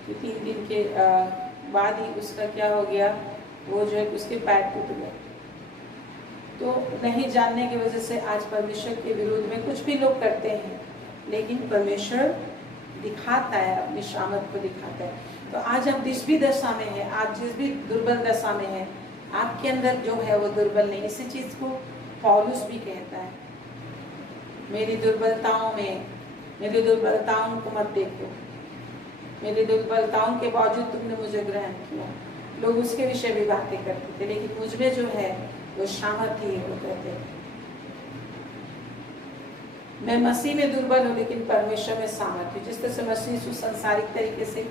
कि 3 दिन के बाद ही उसका क्या हो गया, वो जो है उसके पैर टूट गए। तो नहीं जानने की वजह से आज परमेश्वर के विरोध में कुछ भी लोग करते हैं, लेकिन परमेश्वर दिखाता है, अपनी शामत को दिखाता है। तो आज आप जिस भी दशा में है, आप जिस भी दुर्बल दशा में है, आपके अंदर जो है वो दुर्बल नहीं। इसी चीज को पौलुस भी कहता है, मेरी दुर्बलताओं में, मेरी दुर्बलताओं को मत देखो, मेरी दुर्बलताओं के बावजूद तुमने मुझे ग्रहण किया। लोग उसके विषय भी बातें करते थे, लेकिन मुझ में जो है वो सामर्थ्य ही वो कहते हैं। मैं मसीह में दुर्बल हूँ, लेकिन परमेश्वर में सामर्थ्य। जिस तरह से मसीह यीशु सांसारिक तरीके से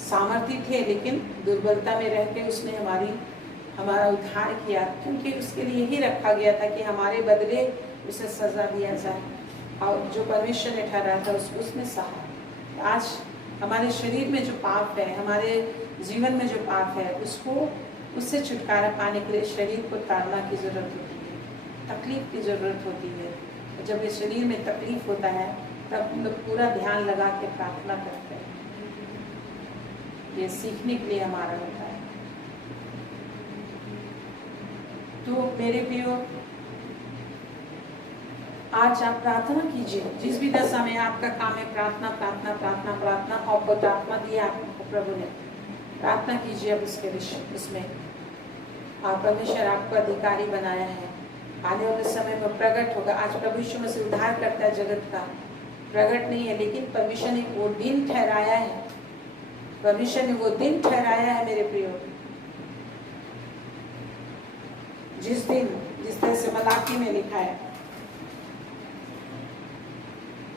सामर्थ्य थे, लेकिन दुर्बलता में रह के उसने हमारा उद्धार किया, क्योंकि उसके लिए ही रखा गया था कि हमारे बदले उसे सजा दिया जाए, और जो परमेश्वर ने ठहराया था उसमें सहा। आज हमारे शरीर में जो पाप है, हमारे जीवन में जो पाप है, उससे छुटकारा पाने के लिए शरीर को ताड़ना की जरूरत होती है, तकलीफ की जरूरत होती है। जब ये शरीर में तकलीफ होता है तब हम लोग पूरा ध्यान लगा के प्रार्थना करते हैं। ये सीखने के लिए हमारा होता है। तो मेरे प्रियो, आज आप प्रार्थना कीजिए। जिस भी दशा में आपका काम है, प्रार्थना प्रार्थना प्रार्थना प्रार्थना, और पवित्रात्मा दी आपको प्रभु ने, प्रार्थना कीजिए अब उसके विषय उसमें। आप परमेश्वर आपको अधिकारी बनाया है, आने वाले समय में प्रकट होगा। आज प्रभु यीशु मसीह उद्धार करता है जगत का, प्रकट नहीं है, लेकिन परमेश्वर ने वो दिन ठहराया है। परमेश्वर ने वो दिन ठहराया है मेरे प्रियो, जिस तरह से मलाकी में लिखा है।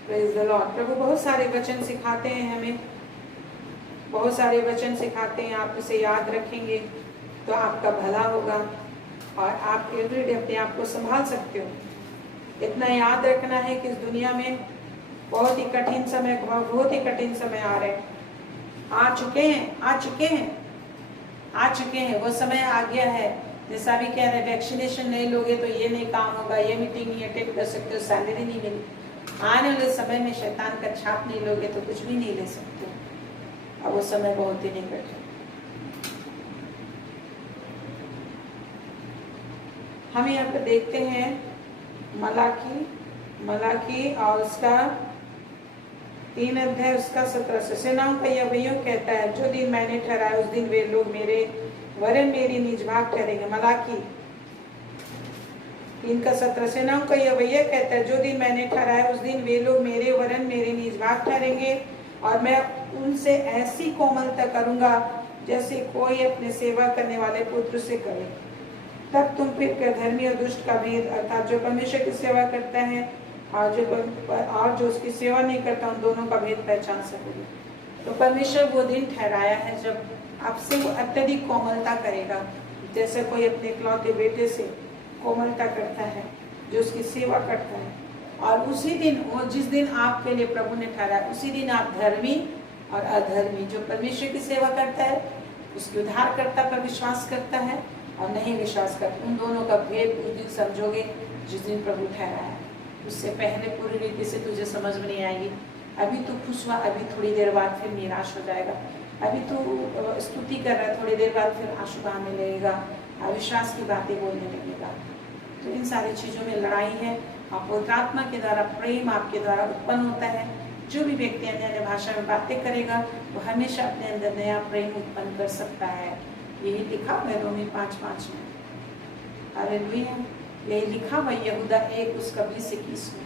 Praise the Lord. प्रभु बहुत सारे वचन सिखाते हैं हमें, बहुत सारे वचन सिखाते हैं। आप उसे याद रखेंगे तो आपका भला होगा, और आप एवरीडे अपने आप को संभाल सकते हो। इतना याद रखना है कि इस दुनिया में बहुत ही कठिन समय आ रहे हैं, आ चुके हैं। वो समय आ गया है। जैसा भी कह रहे हैं, वैक्सीनेशन नहीं लोगे तो ये नहीं काम होगा, ये मीटिंग नहीं अटेंड कर सकते हो, सैलरी नहीं मिली। आने वाले समय में शैतान का छाप नहीं लोगे तो कुछ भी नहीं ले सकते। अब वो समय बहुत ही निकट है। हम यहाँ पे देखते हैं मलाकी और उसका 3 अध्याय उसका 17 से। सेनाओं का यहोवा कहता है, जो दिन मैंने ठहराया उस दिन वे लोग मेरे वरन मेरी निज भाग ठहरेंगे। मलाकी 3 का 17। सेनाओं का यहोवा कहता है, जो दिन मैंने ठहराया उस दिन वे लोग मेरे वरन मेरे निज भाग ठहरेंगे, और मैं उनसे ऐसी कोमलता करूंगा जैसे कोई अपने सेवा करने वाले पुत्र से करे। तब तुम फिर धर्मी और दुष्ट का भेद, अर्थात जो परमेश्वर की सेवा करता है और जो उसकी सेवा नहीं करता, उन दोनों का भेद पहचान सकोगे। तो परमेश्वर वो दिन ठहराया है जब आपसे वो अत्यधिक कोमलता करेगा, जैसे कोई अपने इकलौते बेटे से कोमलता करता है, जो उसकी सेवा करता है। और उसी दिन, वो जिस दिन आपके लिए प्रभु ने ठहराया, उसी दिन आप धर्मी और अधर्मी, जो परमेश्वर की सेवा करता है, उसके उद्धारकर्ता पर विश्वास करता है और नहीं विश्वास करता, उन दोनों का भेद उस दिन समझोगे जिस दिन प्रभु ठहराया। उससे पहले पूरी रीति से तुझे समझ में नहीं आएगी। अभी तो खुश हुआ, अभी थोड़ी देर बाद फिर निराश हो जाएगा। अभी तो स्तुति कर रहा है, थोड़ी देर बाद फिर आंसू बहाने लगेगा, अविश्वास की बातें बोलने लगेगा। तो इन सारी चीज़ों में लड़ाई है। और पवित्र आत्मा के द्वारा प्रेम आपके द्वारा उत्पन्न होता है। जो भी व्यक्ति अन्य भाषा में बातें करेगा वो हमेशा अपने अंदर नया प्रेम उत्पन्न कर सकता है। यही लिखा है रोमी 5:5 में। हालेलुया। यही लिखा हुआ यहूदा 1 उसका 20-21 में।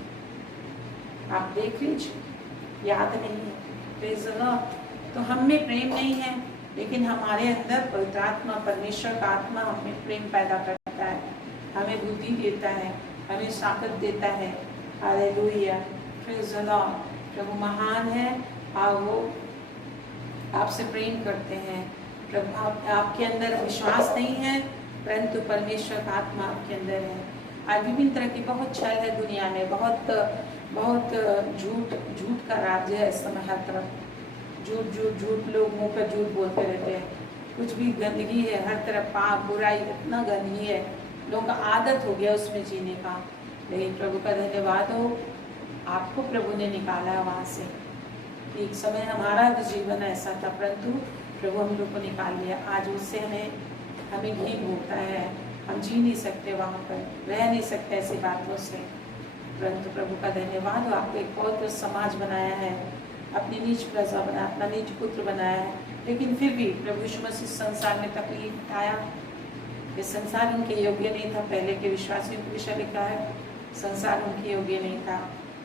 आप देख लीजिए, याद नहीं है। Praise the Lord. तो हम में प्रेम नहीं है, लेकिन हमारे अंदर पवित्र आत्मा, परमेश्वर का आत्मा हमें प्रेम पैदा करता है, हमें बुद्धि देता है, हमें ताकत देता है, हालेलुया, प्रेज द लॉर्ड। प्रभु महान है, वो आपसे प्रेम करते हैं। प्रभु आपके अंदर विश्वास नहीं है, परंतु परमेश्वर का आत्मा आपके अंदर है। आज विभिन्न तरह की बहुत छल है दुनिया में, बहुत झूठ का राज्य है इस समय। हर तरफ झूठ, लोग मुंह पर झूठ बोलते रहते हैं। कुछ भी गंदगी है, हर तरफ पाप बुराई, इतना गंदगी है, लोगों का आदत हो गया उसमें जीने का। लेकिन प्रभु का धन्यवाद हो, आपको प्रभु ने निकाला है वहाँ से। एक समय हमारा भी जीवन ऐसा था, परंतु प्रभु हम लोग को निकाल लिया। आज उससे हमें घृणा होता है, हम जी नहीं सकते वहाँ पर, रह नहीं सकते ऐसी बातों से। परंतु प्रभु का धन्यवाद हो, आपको एक पवित्र समाज बनाया है, अपनी नीच प्रजा बनाया, अपना नीच पुत्र बनाया है। लेकिन फिर भी प्रभु यीशु मसीह संसार में तकलीफ उठाया। ये संसार उनके योग्य नहीं था। पहले के विश्वासियों को विषय लिखा है, संसार उनके योग्य नहीं था।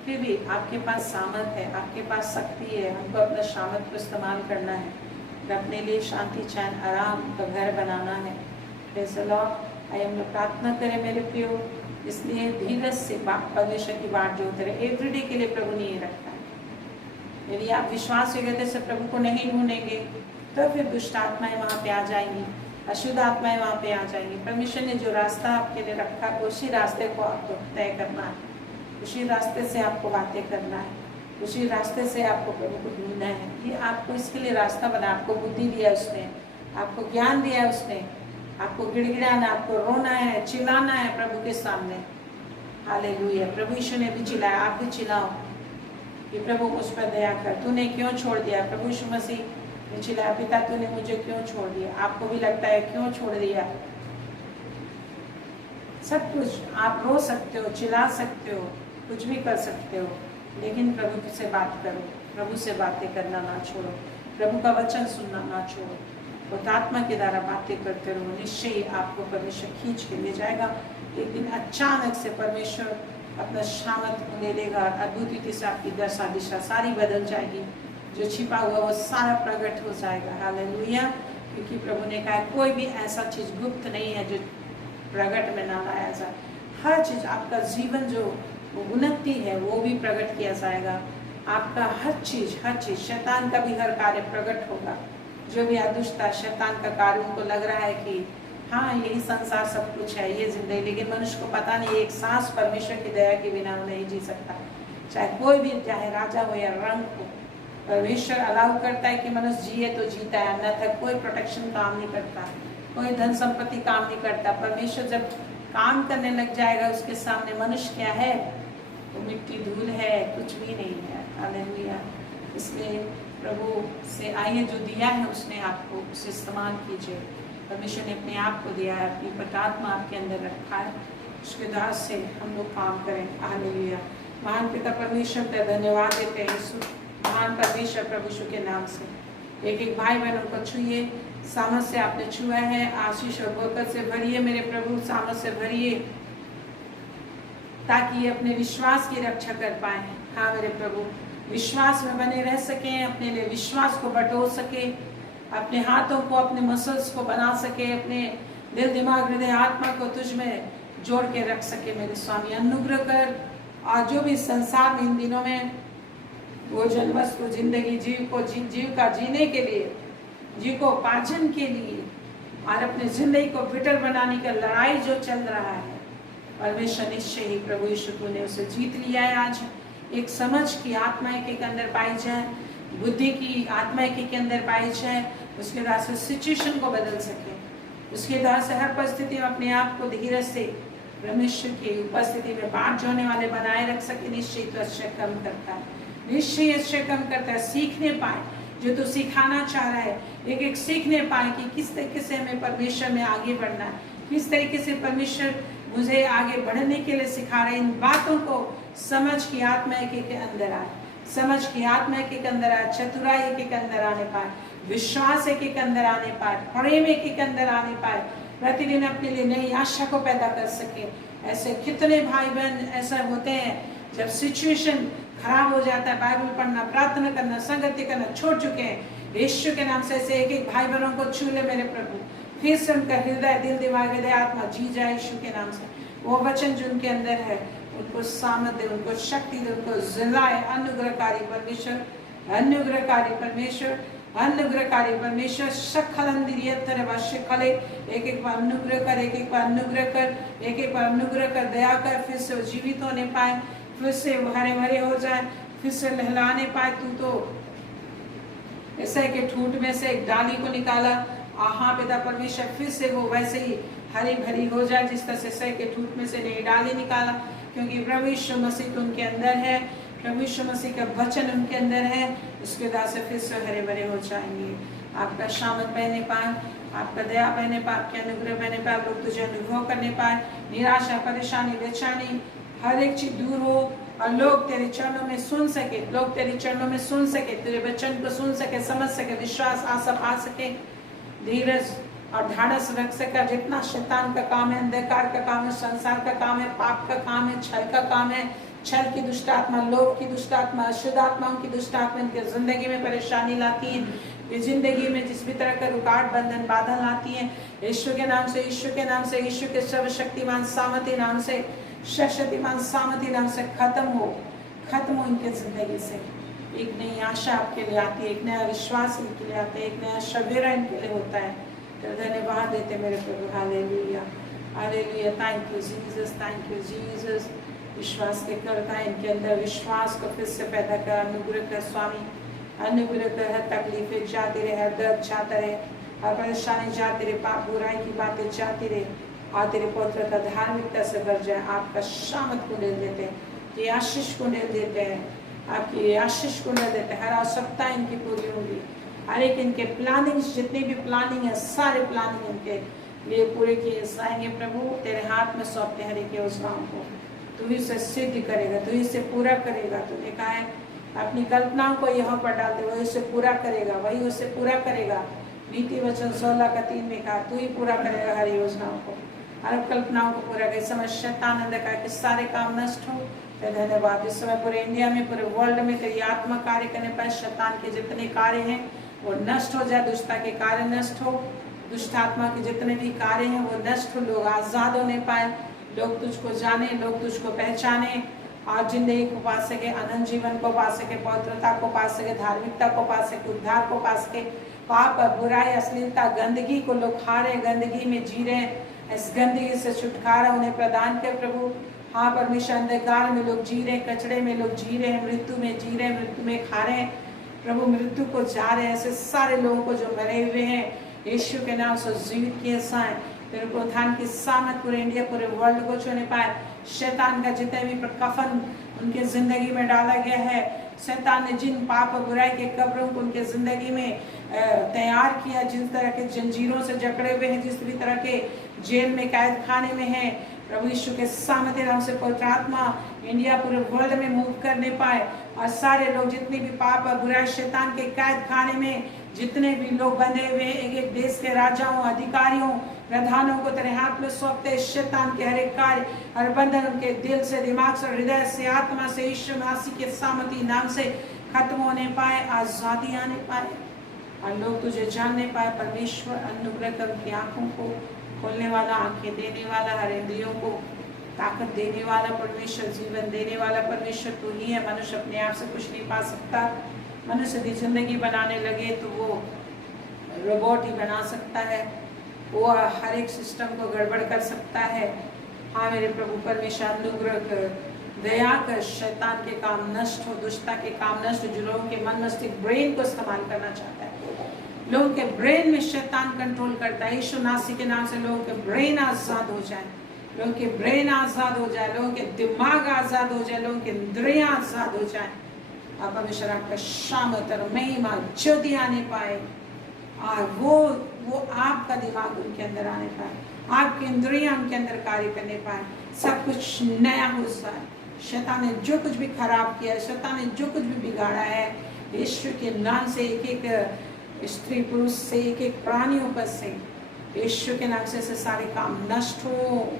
फिर भी आपके पास सामर्थ है, आपके पास शक्ति है, हमको अपना सामर्थ को इस्तेमाल करना है, अपने लिए शांति, चैन, आराम का घर बनाना है। Praise the Lord. आइए हम लोग प्रार्थना करें मेरे प्रियो। इसलिए धीरज से परमेश्वर की बात जो होते रहे, एवरीडे के लिए प्रभु ने ये रखा है। यदि आप विश्वास योग्यता से प्रभु को नहीं ढूंढेंगे तो फिर दुष्ट आत्माएं वहाँ पे आ जाएंगी, अशुद्ध आत्माएं वहाँ पे आ जाएंगी। परमेश्वर ने जो रास्ता आपके लिए रखा, उसी रास्ते को आपको तय करना है, उसी रास्ते से आपको बातें करना है, उसी रास्ते से आपको प्रभु को ढूंढना है। ये आपको इसके लिए रास्ता बना, आपको बुद्धि दिया उसने, आपको ज्ञान दिया उसने, आपको गिड़गिड़ाना, आपको रोना है, चिल्लाना है प्रभु के सामने। हालेलुया। प्रभु यीशु ने भी चिल्लाया, आप भी चिल्लाओ कि प्रभु मुझ पर दया कर, तूने क्यों छोड़ दिया। प्रभु यीशु मसीह ने चिल्लाया, पिता तूने मुझे क्यों छोड़ दिया। आपको भी लगता है क्यों छोड़ दिया। सब कुछ आप रो सकते हो, चिल्ला सकते हो, कुछ भी कर सकते हो, लेकिन प्रभु से बात करो, प्रभु से बातें करना ना छोड़ो, प्रभु का वचन सुनना ना छोड़ो, वो आत्मा के द्वारा बातें करते रहो। निश्चय ही आपको परमेश्वर खींच के ले जाएगा। एक दिन अचानक से परमेश्वर अपना सामर्थ ले लेगा, अद्भुत रीति से आपकी दशा दिशा सारी बदल जाएगी, जो छिपा हुआ वो सारा प्रकट हो जाएगा। हालेलुया। क्योंकि प्रभु ने कहा कोई भी ऐसा चीज़ गुप्त नहीं है जो प्रकट में ना लाया जाए। हर चीज़, आपका जीवन जो उन्नति है वो भी प्रकट किया जाएगा। आपका हर चीज़ शैतान का भी हर कार्य प्रकट होगा। जो भी अदुष्टता शैतान का कार्य, उनको लग रहा है कि हाँ यही संसार सब कुछ है, ये जिंदगी, लेकिन मनुष्य को पता नहीं एक सांस परमेश्वर की दया के बिना वो नहीं जी सकता। चाहे कोई भी, चाहे राजा हो या रंग हो, परमेश्वर अलाउ करता है कि मनुष्य जिए तो जीता है, अन्यथा कोई प्रोटेक्शन काम नहीं करता, कोई धन संपत्ति काम नहीं करता। परमेश्वर जब काम करने लग जाएगा, उसके सामने मनुष्य क्या है, वो मिट्टी धूल है, कुछ भी नहीं है। हालेलुया। इसलिए प्रभु से आइए, जो दिया है उसने आपको, उसे इस्तेमाल कीजिए। परमेश्वर ने अपने आप को दिया है, अपनी पवित्र आपके अंदर रखा है, उसके द्वारा से हम लोग काम करें। हालेलुया। महान पिता परमेश्वर का धन्यवाद देते हैं यीशु, महान परमेश्वर प्रभु यीशु के नाम से। एक एक भाई बहनों को छुइए, सामर्थ से आपने छुआ है, आशीष और बरकत से भरिए मेरे प्रभु, सामर्थ से भरिए, ताकि ये अपने विश्वास की रक्षा कर पाए। हाँ मेरे प्रभु, विश्वास में बने रह सकें, अपने लिए विश्वास को बटोर सके, अपने हाथों को, अपने मसल्स को बना सके, अपने दिल दिमाग हृदय आत्मा को तुझ में जोड़ के रख सके। मेरे स्वामी अनुग्रह कर। और जो भी संसार में इन दिनों में भोजन वस्तु जिंदगी जीव का जीने के लिए, जीव को उपार्जन के लिए और अपने जिंदगी को बिटर बनाने का लड़ाई जो चल रहा है, परमेश्वर निश्चय ही प्रभु यीशु तूने उसे जीत लिया है। आज एक समझ की आत्मा के अंदर पाई जाए, बुद्धि की आत्मा के अंदर पाई जाए, उसके द्वारा से सिचुएशन को बदल सके, उसके द्वारा से हर परिस्थिति में अपने आप को धीरज से परमेश्वर की उपस्थिति में बात जोड़ने वाले बनाए रख सके। निश्चय तो अच्छा कम करता है, निश्चय अच्छा कम करता है। सीखने पाए जो तू सिखाना चाह रहा है, एक एक सीखने पाए कि किस तरीके से हमें परमेश्वर में आगे बढ़ना है, किस तरीके से परमेश्वर मुझे आगे बढ़ने के लिए सिखा रहे। इन बातों को समझ की आत्मा के अंदर आए, समझ की आत्मा के अंदर आए, चतुराई के अंदर आने पाए, विश्वास के अंदर आने पाए, प्रेम के अंदर आने पाए, प्रतिदिन अपने लिए नई आशा को पैदा कर सके। ऐसे कितने भाई बहन ऐसा होते हैं जब सिचुएशन खराब हो जाता है, बाइबल पढ़ना, प्रार्थना करना, संगति करना छोड़ चुके हैं। यीशु के नाम से ऐसे एक एक भाई बहनों को छू ले मेरे प्रभु, फिर से उनका हृदय दिल दिमाग हृदय आत्मा जी जाए यीशु के नाम से। वो वचन जो उनके अंदर है उनको सामर्थ्य, उनको शक्ति दे, उनको जिलाए। अनुग्रहकारी परमेश्वर, अनुग्रहकारी परमेश्वर, अनुग्रहकारी परमेश्वर। शकलंदिरियतर वशकले, एक एक बार अनुग्रह कर, एक एक बार अनुग्रह कर, एक एक बार अनुग्रह कर, दया कर, फिर से वो जीवित होने पाए, फिर से वो हरे भरे हो जाए, फिर से लहलाने पाए। तू तो ऐसे के ठूंठ में से एक डाली को निकाला, हाँ पिता परमेश्वर, फिर से वो वैसे ही हरी भरी हो जाए जिस तरह से सह के ठूंठ में से नई डाली निकाला, क्योंकि प्रभु यीशु मसीह उनके अंदर है, प्रभु यीशु मसीह का वचन उनके अंदर है, उसके बाद से फिर से हरे भरे हो जाएंगे। आपका शामत बहने पाए, आपका दया बहने पाए, आपके अनुग्रह बहने पाए, लोग तुझे अनुभव करने पाए, निराशा, परेशानी, बेचैनी, हर एक चीज दूर हो और लोग तेरे चरणों में सुन सके, लोग तेरे चरणों में सुन सके, तेरे वचन को सुन सके, समझ सके, विश्वास आशा पा सके, धीरज और ढाढ़स रख सके। जितना शैतान का काम है, अंधकार का काम है, संसार का काम है, पाप का काम है, छल का काम है, छल की दुष्ट आत्मा, लोभ की दुष्ट आत्मा, अशुद्ध आत्माओं की दुष्ट आत्मा इनके जिंदगी में परेशानी लाती है, ये जिंदगी में जिस भी तरह का रुकावट, बंधन, बाधा लाती है, यीशु के नाम से, यीशु के नाम से, यीशु के सर्वशक्तिमान सामर्थी नाम से, शक्तिमान सामर्थी नाम से खत्म हो इनके जिंदगी से। एक नई आशा आपके लिए आती है, एक नया विश्वास इनके लिए आता है, एक नया सवेरा इनके लिए होता है। तो धन्यवाद देते मेरे प्रभु। Hallelujah, hallelujah, thank you Jesus, thank you Jesus. विश्वास के करता है इनके अंदर, विश्वास को फिर से पैदा कर, अनुग्रह कर स्वामी, अनुग्रह कर। हर तकलीफें जाती रहे, हर दर्द जाता रहे, हर परेशानी जाती रहे, पाप बुराई की बातें जाती रहे, और तेरे पवित्र का धार्मिकता से भर जाए। आपका शामत को ले देते हैं, ये आशीष को ले देते हैं, आपकी आशीष को ले देते हैं। हर आवश्यकता इनकी पूरी होगी, हर एक इनके प्लानिंग्स, जितने भी प्लानिंग है, सारे प्लानिंग इनके लिए पूरे किए जाएंगे। प्रभु तेरे हाथ में सौंपते हर एक योजनाओं को, तू ही इसे सिद्ध करेगा, तू ही इसे पूरा करेगा। तूने कहा है अपनी कल्पनाओं को यहाँ पर डाल दे, वही उसे पूरा करेगा, वही उसे पूरा करेगा। नीति वचन 16:3 में कहा तू ही पूरा करेगा हर योजनाओं को, हर कल्पनाओं को पूरा कर। समय शैतान अंधकार के सारे काम नष्ट हो। धन्यवाद, इस समय पूरे इंडिया में, पूरे वर्ल्ड में तेरी आत्मा कार्य करने पर शैतान के जितने कार्य हैं वो नष्ट हो जाए, दुष्टता के कार्य नष्ट हो, दुष्ट आत्मा के जितने भी कार्य हैं वो नष्ट हो, लोग आजाद होने पाए, लोग तुझको जाने, लोग तुझको पहचाने और जिंदगी को पा सके, अनंत जीवन को पा सके, पवित्रता को पा सके, धार्मिकता को पा सके, उद्धार को पा सके। पाप, बुराई, अश्लीलता, गंदगी को लोग खा रहे, गंदगी में जी रहे, इस गंदगी से छुटकारा उन्हें प्रदान कर प्रभु। हाँ परमेश्वर, अंधकार में लोग जी रहे, कचड़े में लोग जी रहे हैं, मृत्यु में जी रहे हैं, मृत्यु में खा रहे हैं प्रभु, मृत्यु को जा रहे हैं। ऐसे सारे लोगों को जो मरे हुए हैं यीशु के नाम से जीवित किए जाएं। तेरे प्रोत्थान की सामत पूरे इंडिया, पूरे वर्ल्ड को छूने पाए। शैतान का जितने भी कफन उनके जिंदगी में डाला गया है, शैतान ने जिन पाप और बुराई के कब्रों को उनके जिंदगी में तैयार किया, जिस तरह के जंजीरों से जकड़े हुए हैं, जिस भी तरह के जेल में, कैद खाने में हैं, प्रभु यीशु के सामर्थ्य नाम से पवित्र आत्मा इंडिया पूरे वर्ल्ड में मूव करने पाए। और सारे लोग जितने भी पाप और बुराई शैतान के कैद खाने में जितने भी लोग बंधे हुए हैं, एक एक देश के राजाओं, अधिकारियों, प्रधानों को तेरे हाथ में सौंपते। शैतान के हर एक कार्य, हर बंधन उनके दिल से, दिमाग से, हृदय से, आत्मा से यीशु मसीह के सामर्थ्य नाम से खत्म होने पाए, आजादी आने पाए और लोग तुझे जानने पाए। परमेश्वर अनुग्रह कर, उनकी आंखों को खोलने वाला, आंखें देने वाला, हर इंद्रियों को ताकत देने वाला परमेश्वर, जीवन देने वाला परमेश्वर तू ही है। मनुष्य अपने आप से कुछ नहीं पा सकता। मनुष्य यदि जिंदगी बनाने लगे तो वो रोबोट ही बना सकता है, वो हर एक सिस्टम को गड़बड़ कर सकता है। हाँ मेरे प्रभु परमेश्वर, अनुग्रह कर, दया कर, शैतान के काम नष्ट हो, दुष्टता के काम नष्ट हो। जो लोगों के मन मस्तिष्क, ब्रेन को इस्तेमाल करना चाहता है, लोगों के ब्रेन में शैतान कंट्रोल करता है, यीशु मसीह के नाम से लोगों के ब्रेन आजाद हो जाए, लोगों के ब्रेन आजाद हो जाए, लोगों के दिमाग आजाद हो जाए, लोगों के इंद्रियां आजाद हो जाए। आप परमेश्वर आपका शामत और महिमा ज्योति आने पाए और वो आपका दिमाग उनके अंदर आने पाए, आपकी इंद्रियां उनके अंदर कार्य करने पाए, सब कुछ नया हो जाए। शैतान ने जो कुछ भी खराब किया, शैतान ने जो कुछ भी बिगाड़ा है, यीशु के नाम से एक एक स्त्री पुरुष से, एक एक प्राणियों पर से, यीशु के नाम से सारे काम नष्ट हो,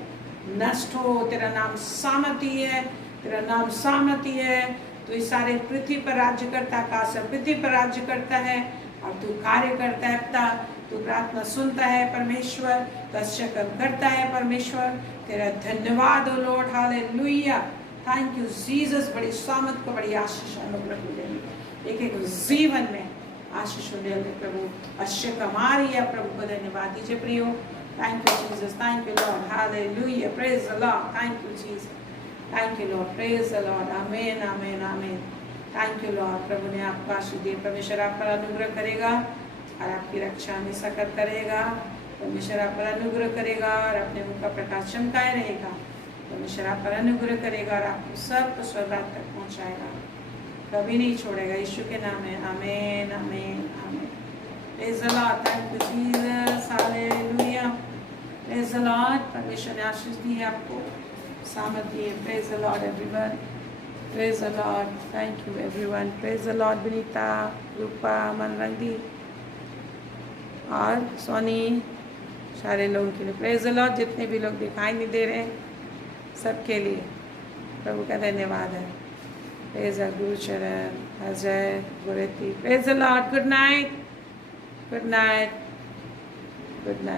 नष्ट हो। तेरा नाम सामर्थी है, तेरा नाम सामर्थी है। तू इस सारे पृथ्वी पर राज्य करता, आकाश और पृथ्वी पर राज्य करता है और तू कार्य करता है पिता। तू प्रार्थना सुनता है परमेश्वर, तू कर्म करता है परमेश्वर। तेरा धन्यवाद हो Lord, hallelujah. Thank you Jesus, बड़ी सामत को बड़ी आशीष अनुग्रह को देंगे, एक एक जीवन में आशीष ले प्रभु, अश्य कमा रही है प्रभु को धन्यवाद दीजिए प्रियो। Thank you Jesus, thank you Lord, hallelujah, praise the Lord, thank you Jesus, thank you Lord, praise the Lord, amen amen amen. Thank you Lord, प्रभु ने आपको आशीष दी, परमेश्वर आप पर अनुग्रह करेगा और आपकी रक्षा में सकत करेगा। परमेश्वर आप पर अनुग्रह करेगा और अपने मुख का प्रकाश चमकाए रहेगा। परमेश्वर आप पर अनुग्रह करेगा और आपको सब कुछ स्वर्ग तक पहुंचाएगा, कभी नहीं छोड़ेगा। यीशु के नाम में amen amen amen. Praise the Lord, thank you Jesus, hallelujah, praise the Lord. परमेश्वर ने आशीष दी है, आपको सामर्थ दी है। Praise the Lord everyone, praise the Lord, thank you everyone. Praise the Lord Vinita, Rupa, Manrangi और सोनी, सारे लोगों के लिए प्रेज द लॉर्ड। जितने भी लोग दिखाई नहीं दे रहे हैं सबके लिए प्रभु का धन्यवाद है। Praise the Gurucharan, Ajay, Gureti, praise the Lord. Good night, good night, good night.